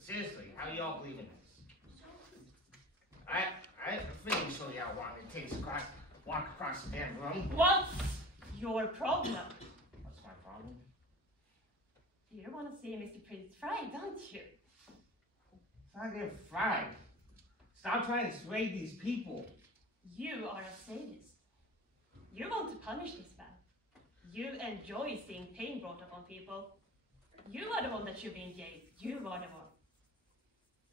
Seriously, how you all believe in this? I think show y'all want to walk across the damn room. What's your problem? What's my problem? You want to see Mr. Prince fried, don't you? It's not getting fried. Stop trying to sway these people. You are a sadist. You want to punish this man. You enjoy seeing pain brought upon people. You are the one that should be in jail. You are the one.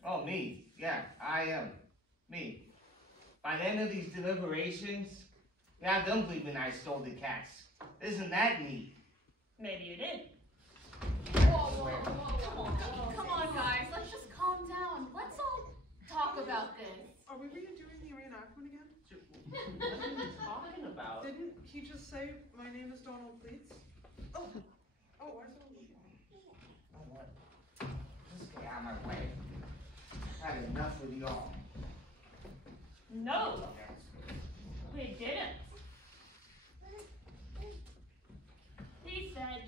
Oh, me. Yeah, I am. Me. By the end of these deliberations, yeah, don't believe in I stole the cats. Isn't that neat? Maybe you did. Whoa. Come on, guys. Let's just calm down. Let's all talk about this. Are we redoing the reenactment again? What are you talking about? Didn't he just say, my name is Donald Pleats? Oh, where's the Oh, what? Just get out of my way. I've had enough with y'all. No, we didn't. He said,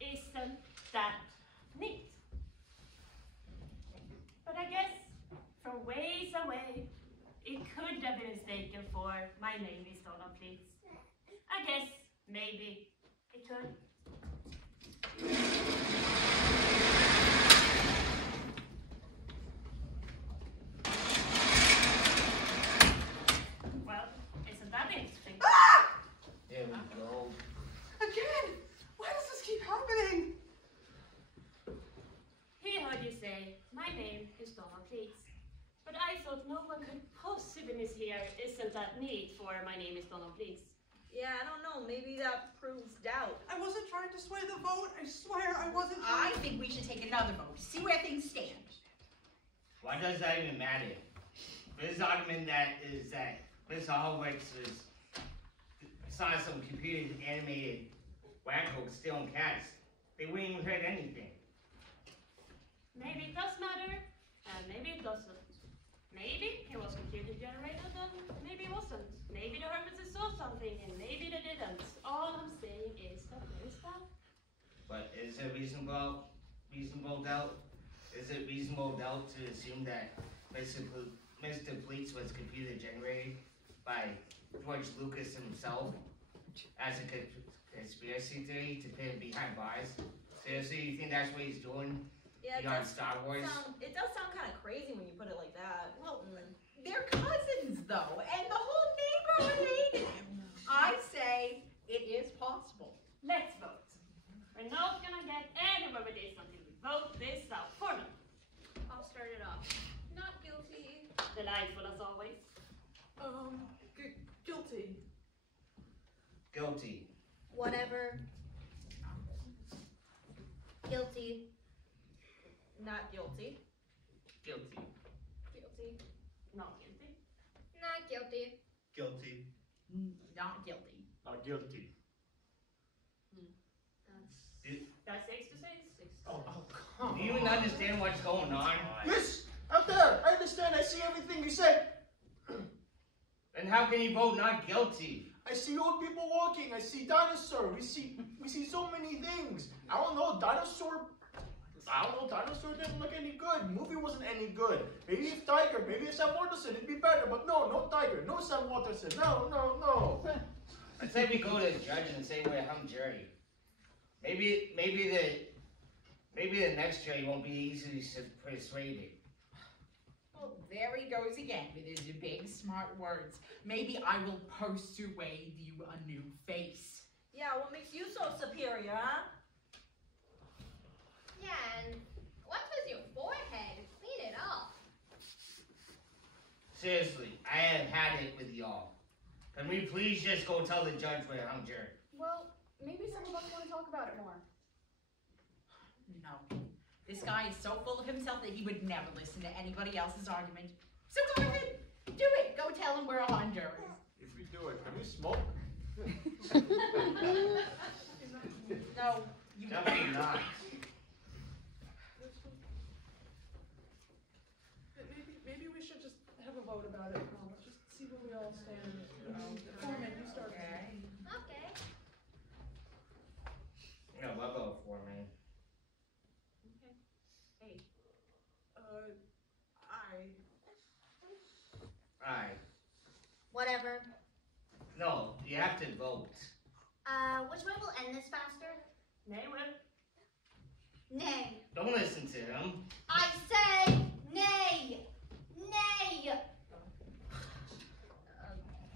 isn't that neat? But I guess from ways away, it could have been mistaken for my name is Donald Pleats. I guess maybe it could. Well, isn't that interesting? There we go. Again! Why does this keep happening? He heard you say, my name is Donald Pleats. But I thought no one could possibly mishear, isn't that neat for my name is Donald Pleats. Yeah, I don't know. Maybe that proves doubt. I wasn't trying to sway the vote. I swear I wasn't I trying. think we should take another vote to see where things stand. Why does that even matter? This argument that is that Miss Hallwix is saw some computer animated wackos stealing cats, they wouldn't even hurt anything. Maybe it does matter, and maybe it doesn't. Maybe it was computer generated, and maybe it wasn't. Maybe the hermits saw something, and maybe they didn't. All I'm saying is that there's that. But is it reasonable doubt? Is it reasonable doubt to assume that Mr. Pleats was computer generated by George Lucas himself as a conspiracy theory to put him behind bars? Seriously, you think that's what he's doing beyond Star Wars? It does sound kind of crazy when you put it like that. Well, they're cousins, though, and the whole neighborhood hated him. I say it is possible. Let's vote. We're not gonna get anywhere with this until we vote this out. Foreman. I'll start it off. Not guilty. Delightful as always. Guilty. Guilty. Whatever. Guilty. Not guilty. Guilty. Guilty. Not guilty. Not guilty. Guilty. Not guilty. Not guilty. That's 6 to 6. 6 to Oh, 6. come on. Do you even understand what's going on? Yes, out there. I understand. I see everything you said. Then how can you vote not guilty? I see old people walking. I see dinosaur. We see so many things. I don't know. Dinosaur didn't look any good. Movie wasn't any good. Maybe if Tiger, maybe if Sam Waterston, it'd be better. But no Tiger, no Sam Waterston. No. I say we go to the judge and say we're a hung jury. Maybe the next jury won't be easily persuaded. Well, there he goes again with his big smart words. Maybe I will persuade you a new face. Yeah, what makes you so superior, huh? Yeah, and what was your forehead? Clean it up. Seriously, I have had it with y'all. Can we please just go tell the judge we're a hung jury? Well, maybe some of us want to talk about it more. No. This guy is so full of himself that he would never listen to anybody else's argument. So go ahead. Do it. Go tell him we're a hung jury. If we do it, can we smoke? No. You Definitely not. Maybe we should just have a vote about it. Let's just see where we all stand. Foreman, you start. Okay. Yeah, we'll go for me. Okay. Hey. Aye. Whatever. No, you have to vote. Which way will end this faster? Nay, will. Nay. Don't listen to him. I say nay. Nay.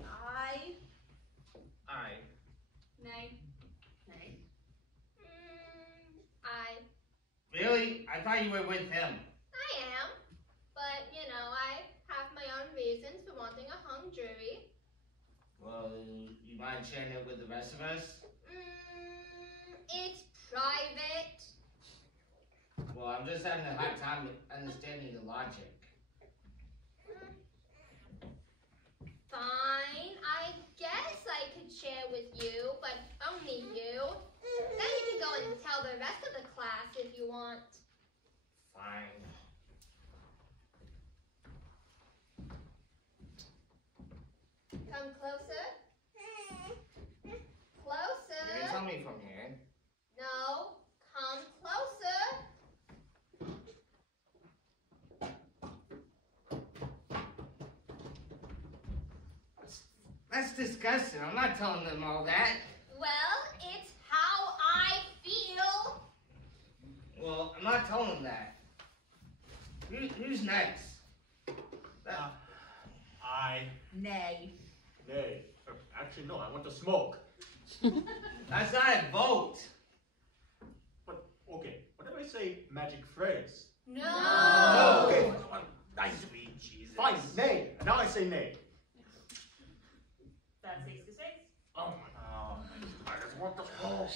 Aye. Nay. Nay. I. Really? I thought you were with him. I am. But, you know, I have my own reasons for wanting a hung jury. Well, you mind sharing it with the rest of us? It's private. Well, I'm just having a hard time understanding the logic. Fine. I guess I could share with you, but only you. Then you can go and tell the rest of the class if you want. Fine. Come closer. Closer. You're gonna tell me from here. No. Come closer. That's disgusting. I'm not telling them all that. Well, it's how I feel. Well, I'm not telling them that. Who's next? Aye. Nay. Nay. Actually, no. I want to smoke. That's not a vote. But okay. What if I say magic phrase? No. No. Okay. Nice. Sweet Jesus. Fine. Nay. And now I say nay. That's 6 to 6. Oh my. I just want to smoke.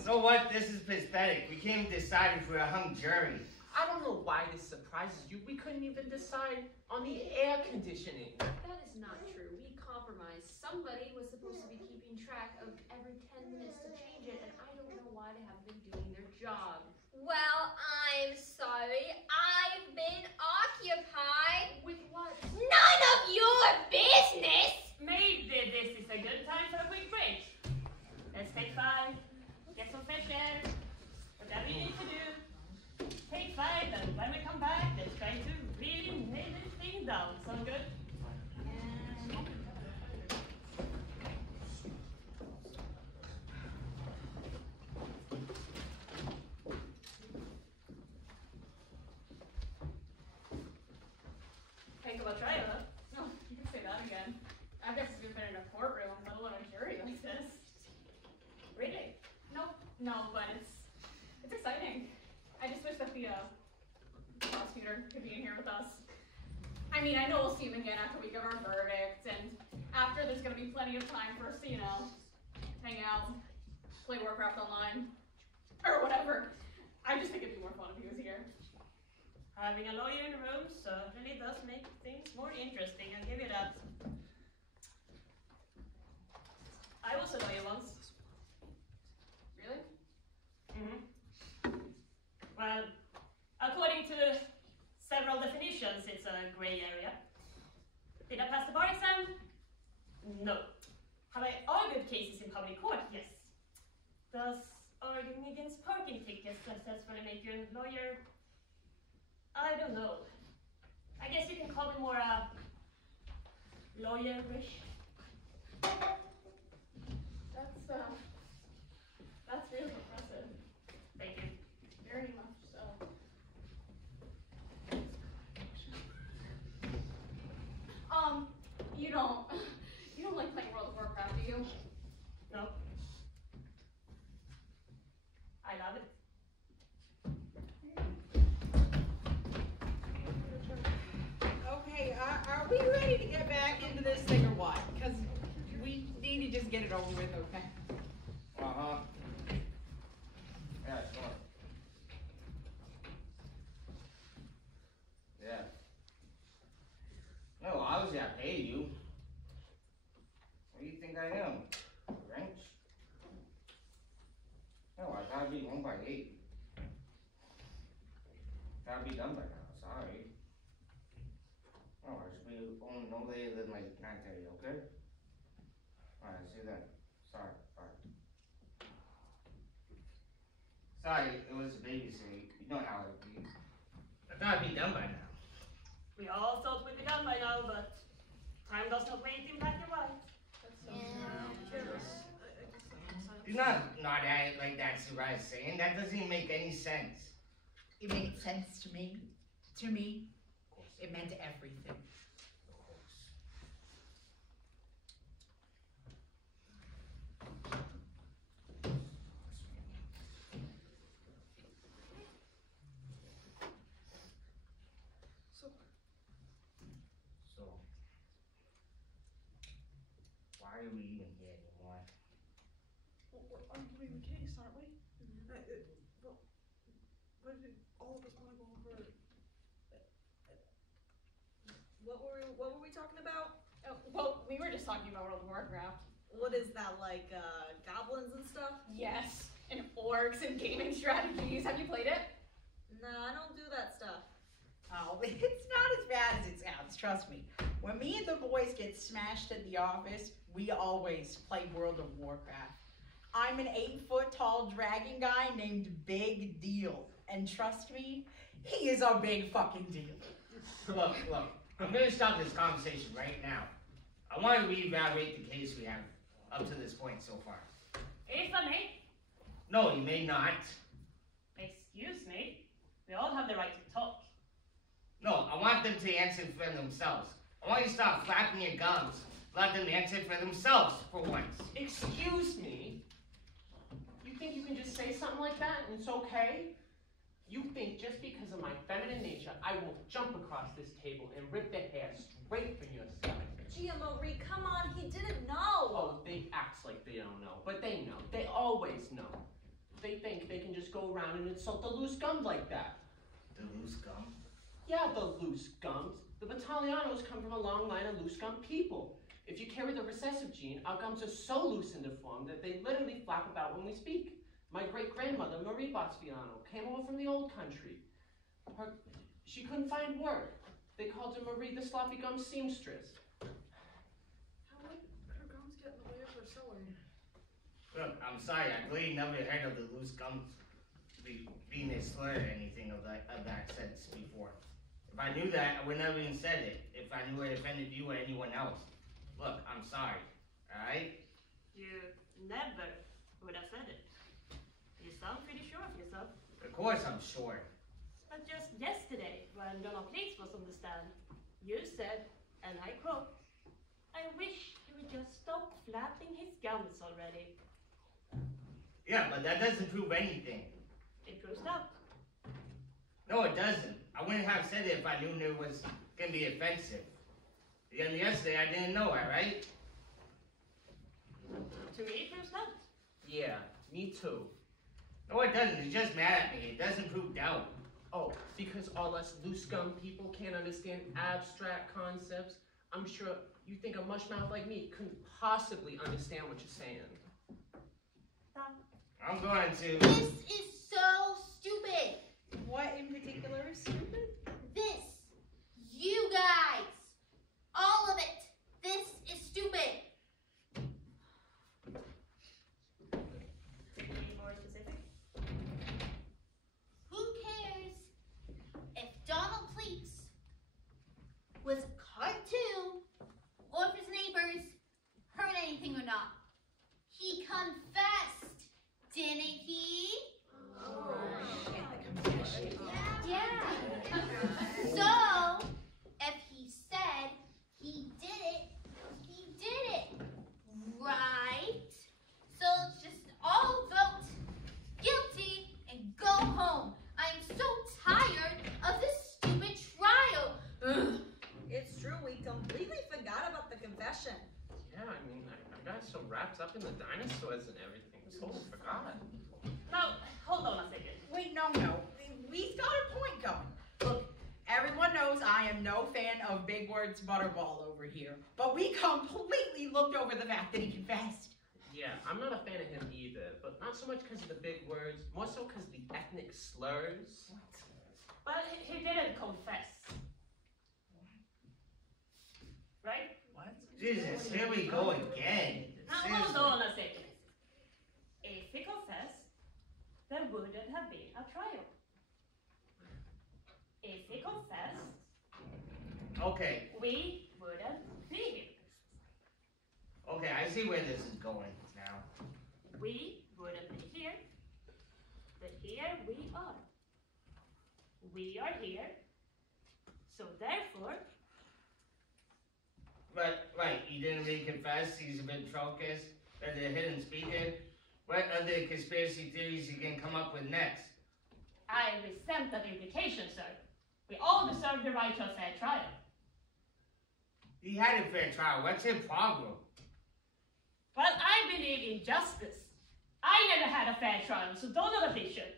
You know what? This is pathetic. We can't even decide if we're a hung jury. I don't know why this surprises you. We couldn't even decide on the air conditioning. That is not true. We compromised. Somebody was supposed to be keeping track of every 10 minutes to change it, and I don't know why they haven't been doing their job. Well, I'm sorry. I've been occupied. With what? None of your business! Maybe this is a good time for a quick break. Let's take 5, get some fresh air, whatever you need to do. Take 5, and when we come back, let's try to really nail this thing down. Sound good? Think of a trial, huh? No, you can say that again. I guess you've been in a courtroom, let alone a jury like this. Really? No, but it's exciting. I just wish that the prosecutor could be in here with us. I mean, I know we'll see him again after we give our verdict, and after there's gonna be plenty of time for us to, hang out, play Warcraft online, or whatever. I just think it'd be more fun if he was here. Having a lawyer in the room certainly does make things more interesting, I'll give you that. I was a lawyer once. Really? Mm-hmm. Well, according to several definitions, it's a gray area. Did I pass the bar exam? No. Have I argued cases in public court? Yes. Does arguing against parking tickets successfully make you a lawyer? I don't know. I guess you can call me more lawyerish. That's really impressive. Thank you. Very much so. You don't like playing World of Warcraft, do you? No. I love it. Okay, are we ready to get back into this thing or what? Because we need to just get it over with, okay? Uh-huh. Yeah, sure. Yeah. No, obviously I pay you. What do you think I am? Wrench? No, I gotta be home by 8. Gotta be done by now, sorry. No, I should be home no later than like 9:30, okay? Alright, see you then. Sorry, bye. Sorry, it was a babysitting. You know how it be. I gotta be done by now. We all thought we'd be done by now, but time does not wait in black and white. Do not at it like that's what I'm saying. That doesn't even make any sense. It made sense to me. To me, it meant everything. So, why are we even here anymore? Well, we're arguing the case, aren't we? Well, what did all of us want to go over? What were we talking about? Oh, well, we were just talking about World of Warcraft. What is that, like, goblins and stuff? Yes, and orcs and gaming strategies. Have you played it? Nah, I don't do that stuff. Oh, it's not as bad as it sounds, trust me. When me and the boys get smashed at the office, we always play World of Warcraft. I'm an 8-foot-tall dragon guy named Big Deal. And trust me, he is a big fucking deal. Look, I'm gonna stop this conversation right now. I want to reevaluate the case we have up to this point so far. If I may. No, you may not. Excuse me. We all have the right to talk. No, I want them to answer for themselves. I want you to stop flapping your gums. Let them answer for themselves for once. Excuse me? You think you can just say something like that and it's okay? You think just because of my feminine nature, I will jump across this table and rip the hair straight from your stomach? Gia Marie, come on, he didn't know. Oh, they act like they don't know, but they know. They always know. They think they can just go around and insult the loose gum like that. The the loose gums. The Battaglianos come from a long line of loose gum people. If you carry the recessive gene, our gums are so loose and deformed that they literally flap about when we speak. My great-grandmother, Marie Botspiano, came over from the old country. She couldn't find work. They called her Marie the sloppy gum seamstress. How would her gums get in the way of her sewing? Look, I'm sorry, I really never heard of the loose gums being a slur or anything of that sense before. If I knew that, I would never even said it. If I knew it offended you or anyone else. Look, I'm sorry, alright? You never would have said it. You sound pretty sure of yourself. Of course I'm sure. But just yesterday, when Donald Please was on the stand, you said, and I quote, "I wish he would just stop flapping his gums already." Yeah, but that doesn't prove anything. It proves not. No, it doesn't. I wouldn't have said it if I knew it was going to be offensive. Again, yesterday I didn't know it, right? To me, it proves not. Yeah, me too. No, it doesn't. It's just mad at me. It doesn't prove doubt. Oh, because all us loose gum people can't understand abstract concepts? I'm sure you think a mushmouth like me couldn't possibly understand what you're saying. I'm going to... This is so stupid. What in particular is stupid? This. You guys. All of it. This is stupid. Any more specific? Who cares if Donald Pleats was a cartoon or if his neighbors heard anything or not? He confessed, didn't he? Oh, shit, the confession. Yeah. So, if he said he did it, right? So let's just all vote guilty and go home. I'm so tired of this stupid trial. Ugh. It's true, we completely forgot about the confession. Yeah, I mean, I got so wrapped up in the dinosaurs and everything, totally forgot. Now, hold on a second. Wait, no. We've got a point going. Look, everyone knows I am no fan of Big Words Butterball over here, but we completely looked over the fact that he confessed. Yeah, I'm not a fan of him either, but not so much because of the big words, more so because of the ethnic slurs. But he didn't confess. Right? What? Jesus, here we go again. Now, hold on a second. If he confessed, there wouldn't have been a trial. If he confessed, Okay. we wouldn't be here. Okay, I see where this is going now. We wouldn't be here, but here we are. We are here, so therefore... But, right, he didn't really confess, he's a ventriloquist, that the hidden speaker. What other conspiracy theories you can come up with next? I resent that implication, sir. We all deserve the right to a fair trial. He had a fair trial, what's your problem? Well, I believe in justice. I never had a fair trial, so don't know the picture.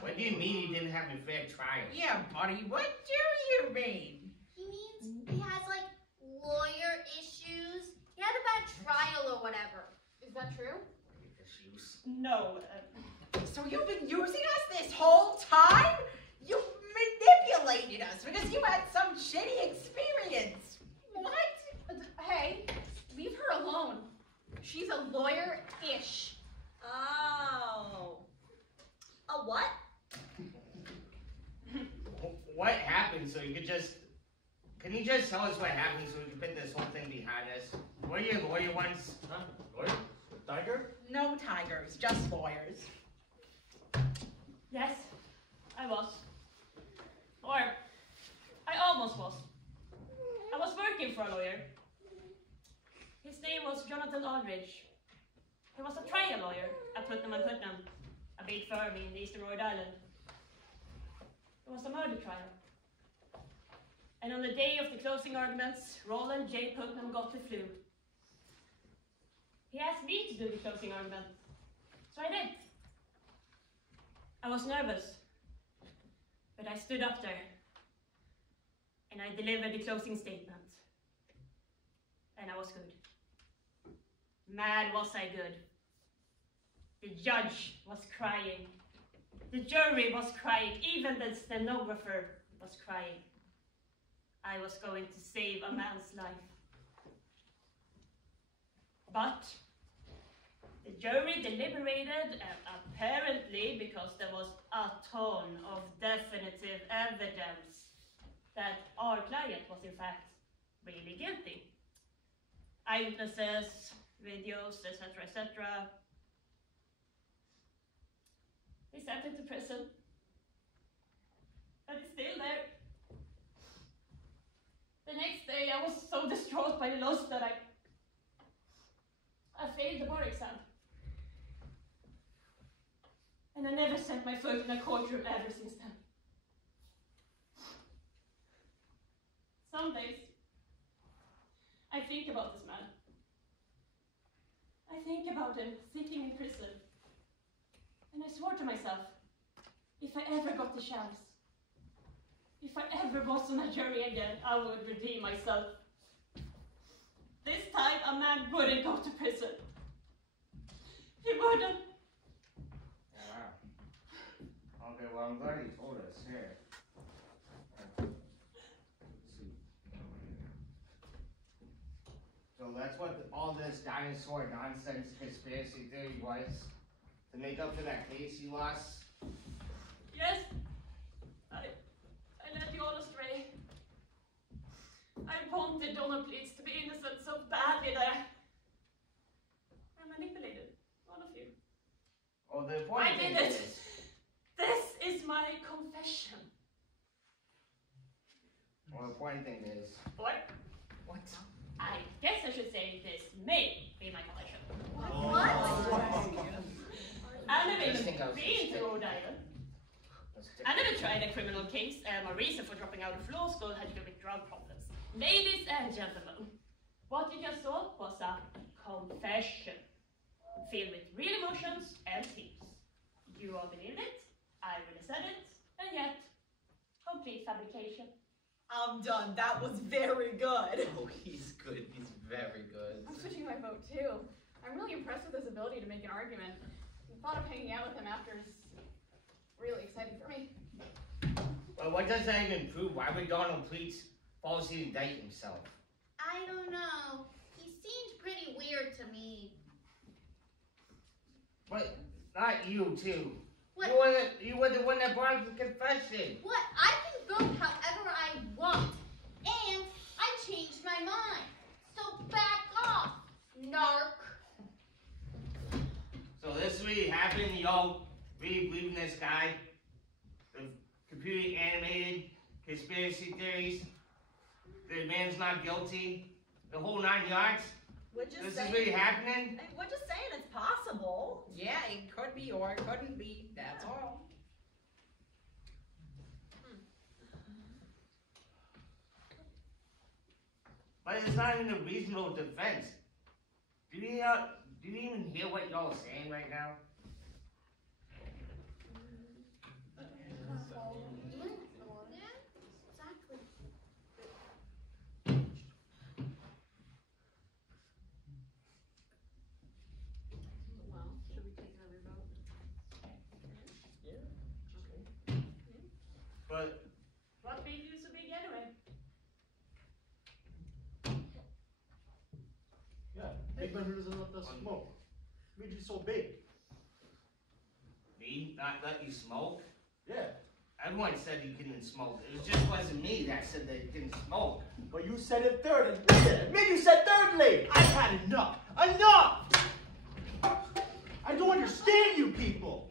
What do you mean he didn't have a fair trial? Yeah, buddy, what do you mean? He means he has, like, lawyer issues. He had a bad trial or whatever. Is that true? Issues. No. So you've been using us this whole time? You manipulated us because you had some shitty experience. What? Hey, leave her alone. She's a lawyer-ish. Oh. A what? What happened so you could just... Can you just tell us what happened so we can put this whole thing behind us? Were you a lawyer once? Huh? Lawyer? Tiger? No tigers, just lawyers. Yes, I was. Or, I almost was. I was working for a lawyer. His name was Jonathan Aldridge. He was a trial lawyer at Putnam & Putnam, a big firm in eastern Rhode Island. It was a murder trial. And on the day of the closing arguments, Roland J. Putnam got the flu. He asked me to do the closing argument, so I did. I was nervous, but I stood up there and I delivered the closing statement. And I was good. Man, was I good. The judge was crying. The jury was crying. Even the stenographer was crying. I was going to save a man's life. But the jury deliberated, and apparently because there was a ton of definitive evidence that our client was in fact really guilty. Eyewitnesses, videos, etc., etc. He sent him to prison. But he's still there. The next day I was so distraught by the loss that I failed the bar exam. And I never set my foot in a courtroom ever since then. Some days, I think about this man. I think about him sitting in prison. And I swore to myself, if I ever got the chance, if I ever was on a jury again, I would redeem myself. This time, a man wouldn't go to prison. He wouldn't. Wow. Okay, well, I'm glad you told us. Here. Let's see. So that's what all this dinosaur nonsense conspiracy theory was? To make up for that case you lost? Yes. I led you all astray. I wanted Donald Pleats to be innocent so badly that I manipulated all of you. Oh, the important I thing did it. is... This is my confession. Well, the important thing is... What? What? I guess I should say this may be my confession. What? I never Just even think I was been to Rhode Island. I never tried a criminal case. My reason for dropping out of law school had to do with drug problems. Ladies and gentlemen, what you just saw was a confession filled with real emotions and themes. You all believed it, I really said it, and yet, complete fabrication. I'm done. That was very good. Oh, he's good. He's very good. I'm switching my vote too. I'm really impressed with his ability to make an argument. The thought of hanging out with him after is really exciting for me. Well, what does that even prove? Why would Donald Pleats falsely indict himself? I don't know. He seemed pretty weird to me. But not you, too. What? You were the one that brought the confession. What? I can vote however I want. And I changed my mind. So back off, narc. So this really happened? Y'all really believe in this guy? The computer animated conspiracy theories? The man's not guilty? The whole 9 yards? We're just This saying, is really happening? We're just saying it's possible. Yeah, it could be or it couldn't be. That's all. But it's not even a reasonable defense. Do you even hear what y'all are saying right now? Well, should we take another vote? But What made you so big anyway? Yeah, big man who doesn't let us smoke. Made you so big. me not let you smoke? Yeah. Everyone said you couldn't smoke. It just wasn't me that said they couldn't smoke. But you said it third. Admit it. Admit you said thirdly. I've had enough. Enough! I don't understand you people.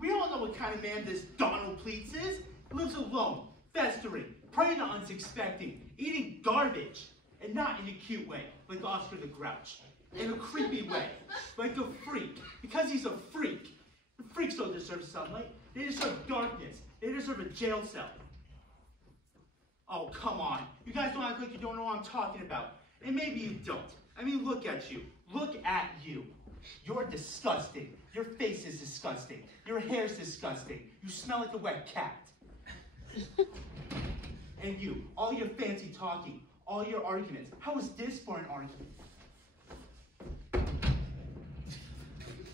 We all know what kind of man this Donald Pleats is. He lives alone, festering, preying on unsuspecting, eating garbage, and not in a cute way, like Oscar the Grouch. In a creepy way, like a freak, because he's a freak. The freaks don't deserve sunlight. They deserve darkness. They deserve a jail cell. Oh, come on. You guys don't act like you don't know what I'm talking about. And maybe you don't. I mean, look at you. Look at you. You're disgusting. Your face is disgusting. Your hair's disgusting. You smell like a wet cat. And you, all your fancy talking, all your arguments. How is this for an argument?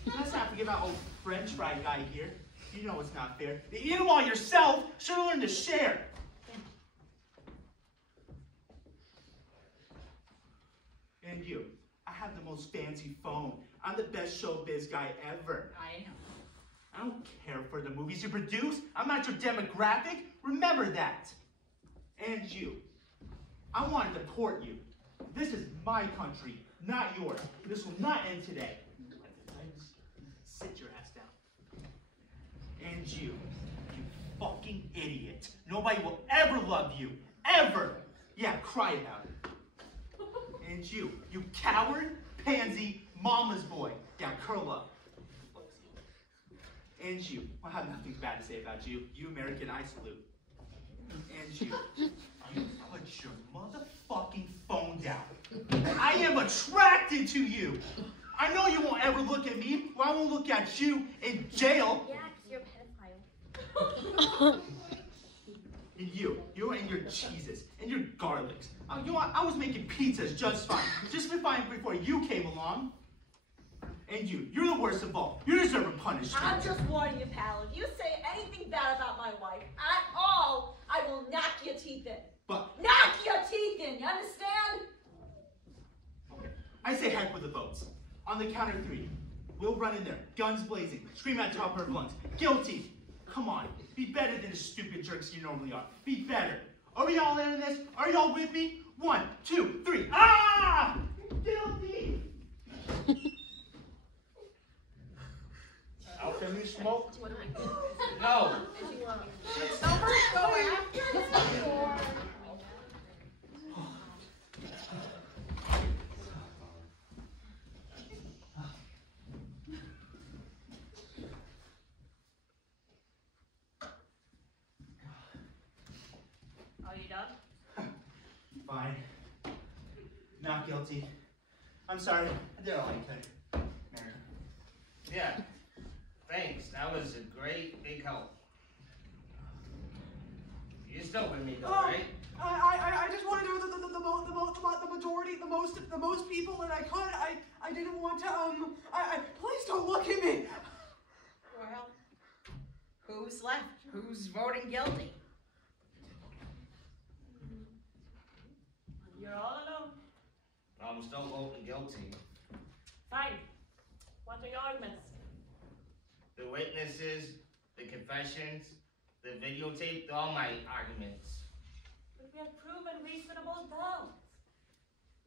Let's not forget about old French fry guy here. You know it's not fair. You eat them all yourself. Should have learned to share. And you, I have the most fancy phone. I'm the best showbiz guy ever. I am. I don't care for the movies you produce. I'm not your demographic. Remember that. And you, I want to deport you. This is my country, not yours. This will not end today. Sit your ass down. And you fucking idiot. Nobody will ever love you. Ever. Yeah, cry about it. And you coward, pansy, mama's boy. Yeah, curl up. And you, I have nothing bad to say about you. You American, I salute. And you put your motherfucking phone down. I am attracted to you. I know you won't ever look at me, or I won't look at you in jail. Yeah, because you're a pedophile. And you and your cheeses, and your garlics. You know what? I was making pizzas just fine before you came along. And you're the worst of all. You deserve a punishment. I'm just warning you, pal. If you say anything bad about my wife at all, I will knock your teeth in. But knock your teeth in, you understand? Okay. I say heck with the votes. On the count of 3, we'll run in there, guns blazing, scream at top of our lungs. Guilty. Come on. Be better than the stupid jerks you normally are. Be better. Are we all in on this? Are y'all with me? 1, 2, 3. Ah! Guilty! Alf, can you smoke? No. Should someone go after us? Are you done? Fine. Not guilty. I'm sorry. I did all I could. Yeah. Thanks. That was a great big help. You're still with me though, right? I just wanted to know the majority, the most people that I could. I didn't want to, please don't look at me. Well, who's left? Who's voting guilty? You're all alone. I'm still voting guilty. Fine. What are your arguments? The witnesses, the confessions, the videotape, they're all my arguments. But we have proven reasonable doubt.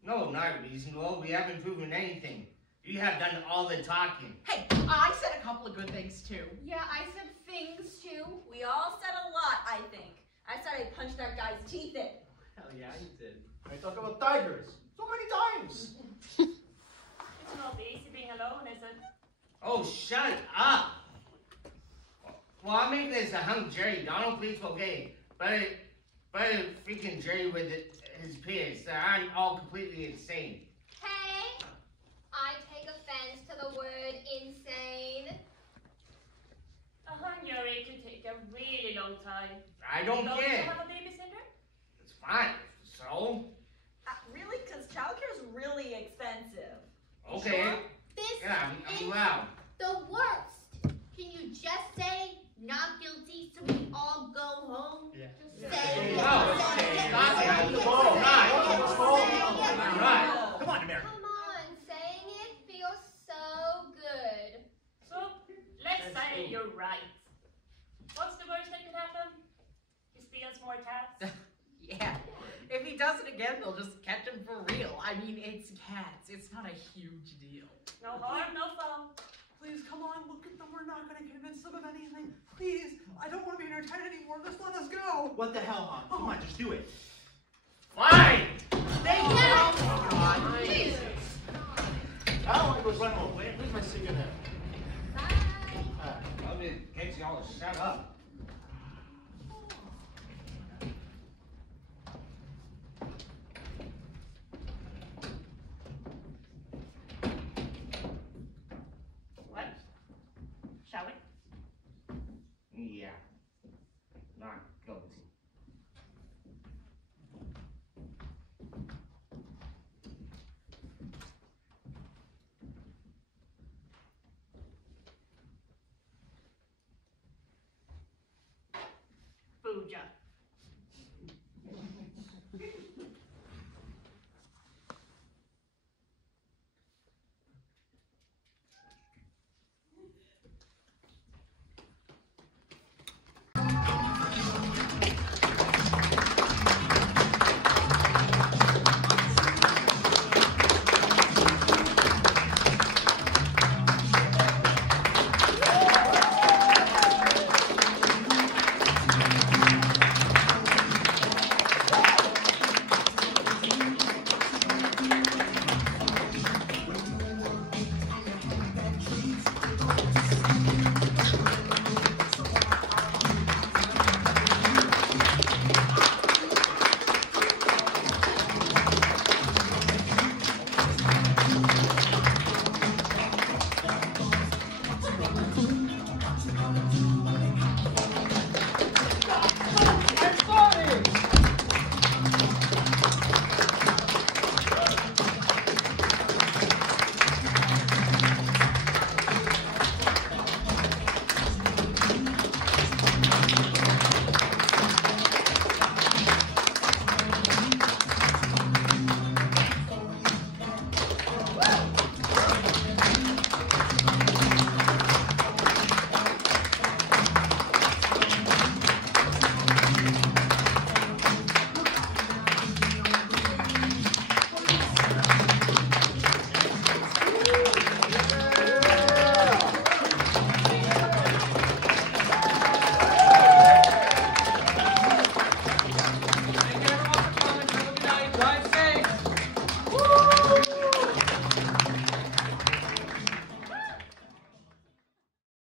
No, not reasonable. We haven't proven anything. You have done all the talking. Hey, I said a couple of good things too. Yeah, I said things too. We all said a lot, I think. I said I punched that guy's teeth in. Hell yeah, you did. I talk about tigers so many times. It's not easy being alone, is it? Oh, shut up! Well, I'll make this a hunk Jerry. Donald, please okay. But freaking Jerry with his peers. They aren't all completely insane. Hey, I take offense to the word insane. A Hungary could take a really long time. I don't Don't care. you have a babysitter? It's fine. So? Really? Because childcare is really expensive. Okay. Sure? This Yeah, I'm is loud. the worst. Can you just say not guilty so we all go home? Yeah. Just say it. No, Say it. stop it. Say it. Right. Come on, America. Come on, saying it feels so good. So, let's say you're right. What's the worst that could happen? He steals more cats? Yeah. If he does it again, they'll just catch him for real. I mean, it's cats. It's not a huge deal. No harm, no foul. Please, come on, look at them. We're not going to convince them of anything. Please, I don't want to be entertained anymore. Just let us go. What the hell, hon? Come on, just do it. Fine! Thank you! Oh, God. Jesus. I don't want to go running away. Where's my cigarette? I'll get y'all to shut up. What? Shall we? Yeah. Not Guilty. Fooja.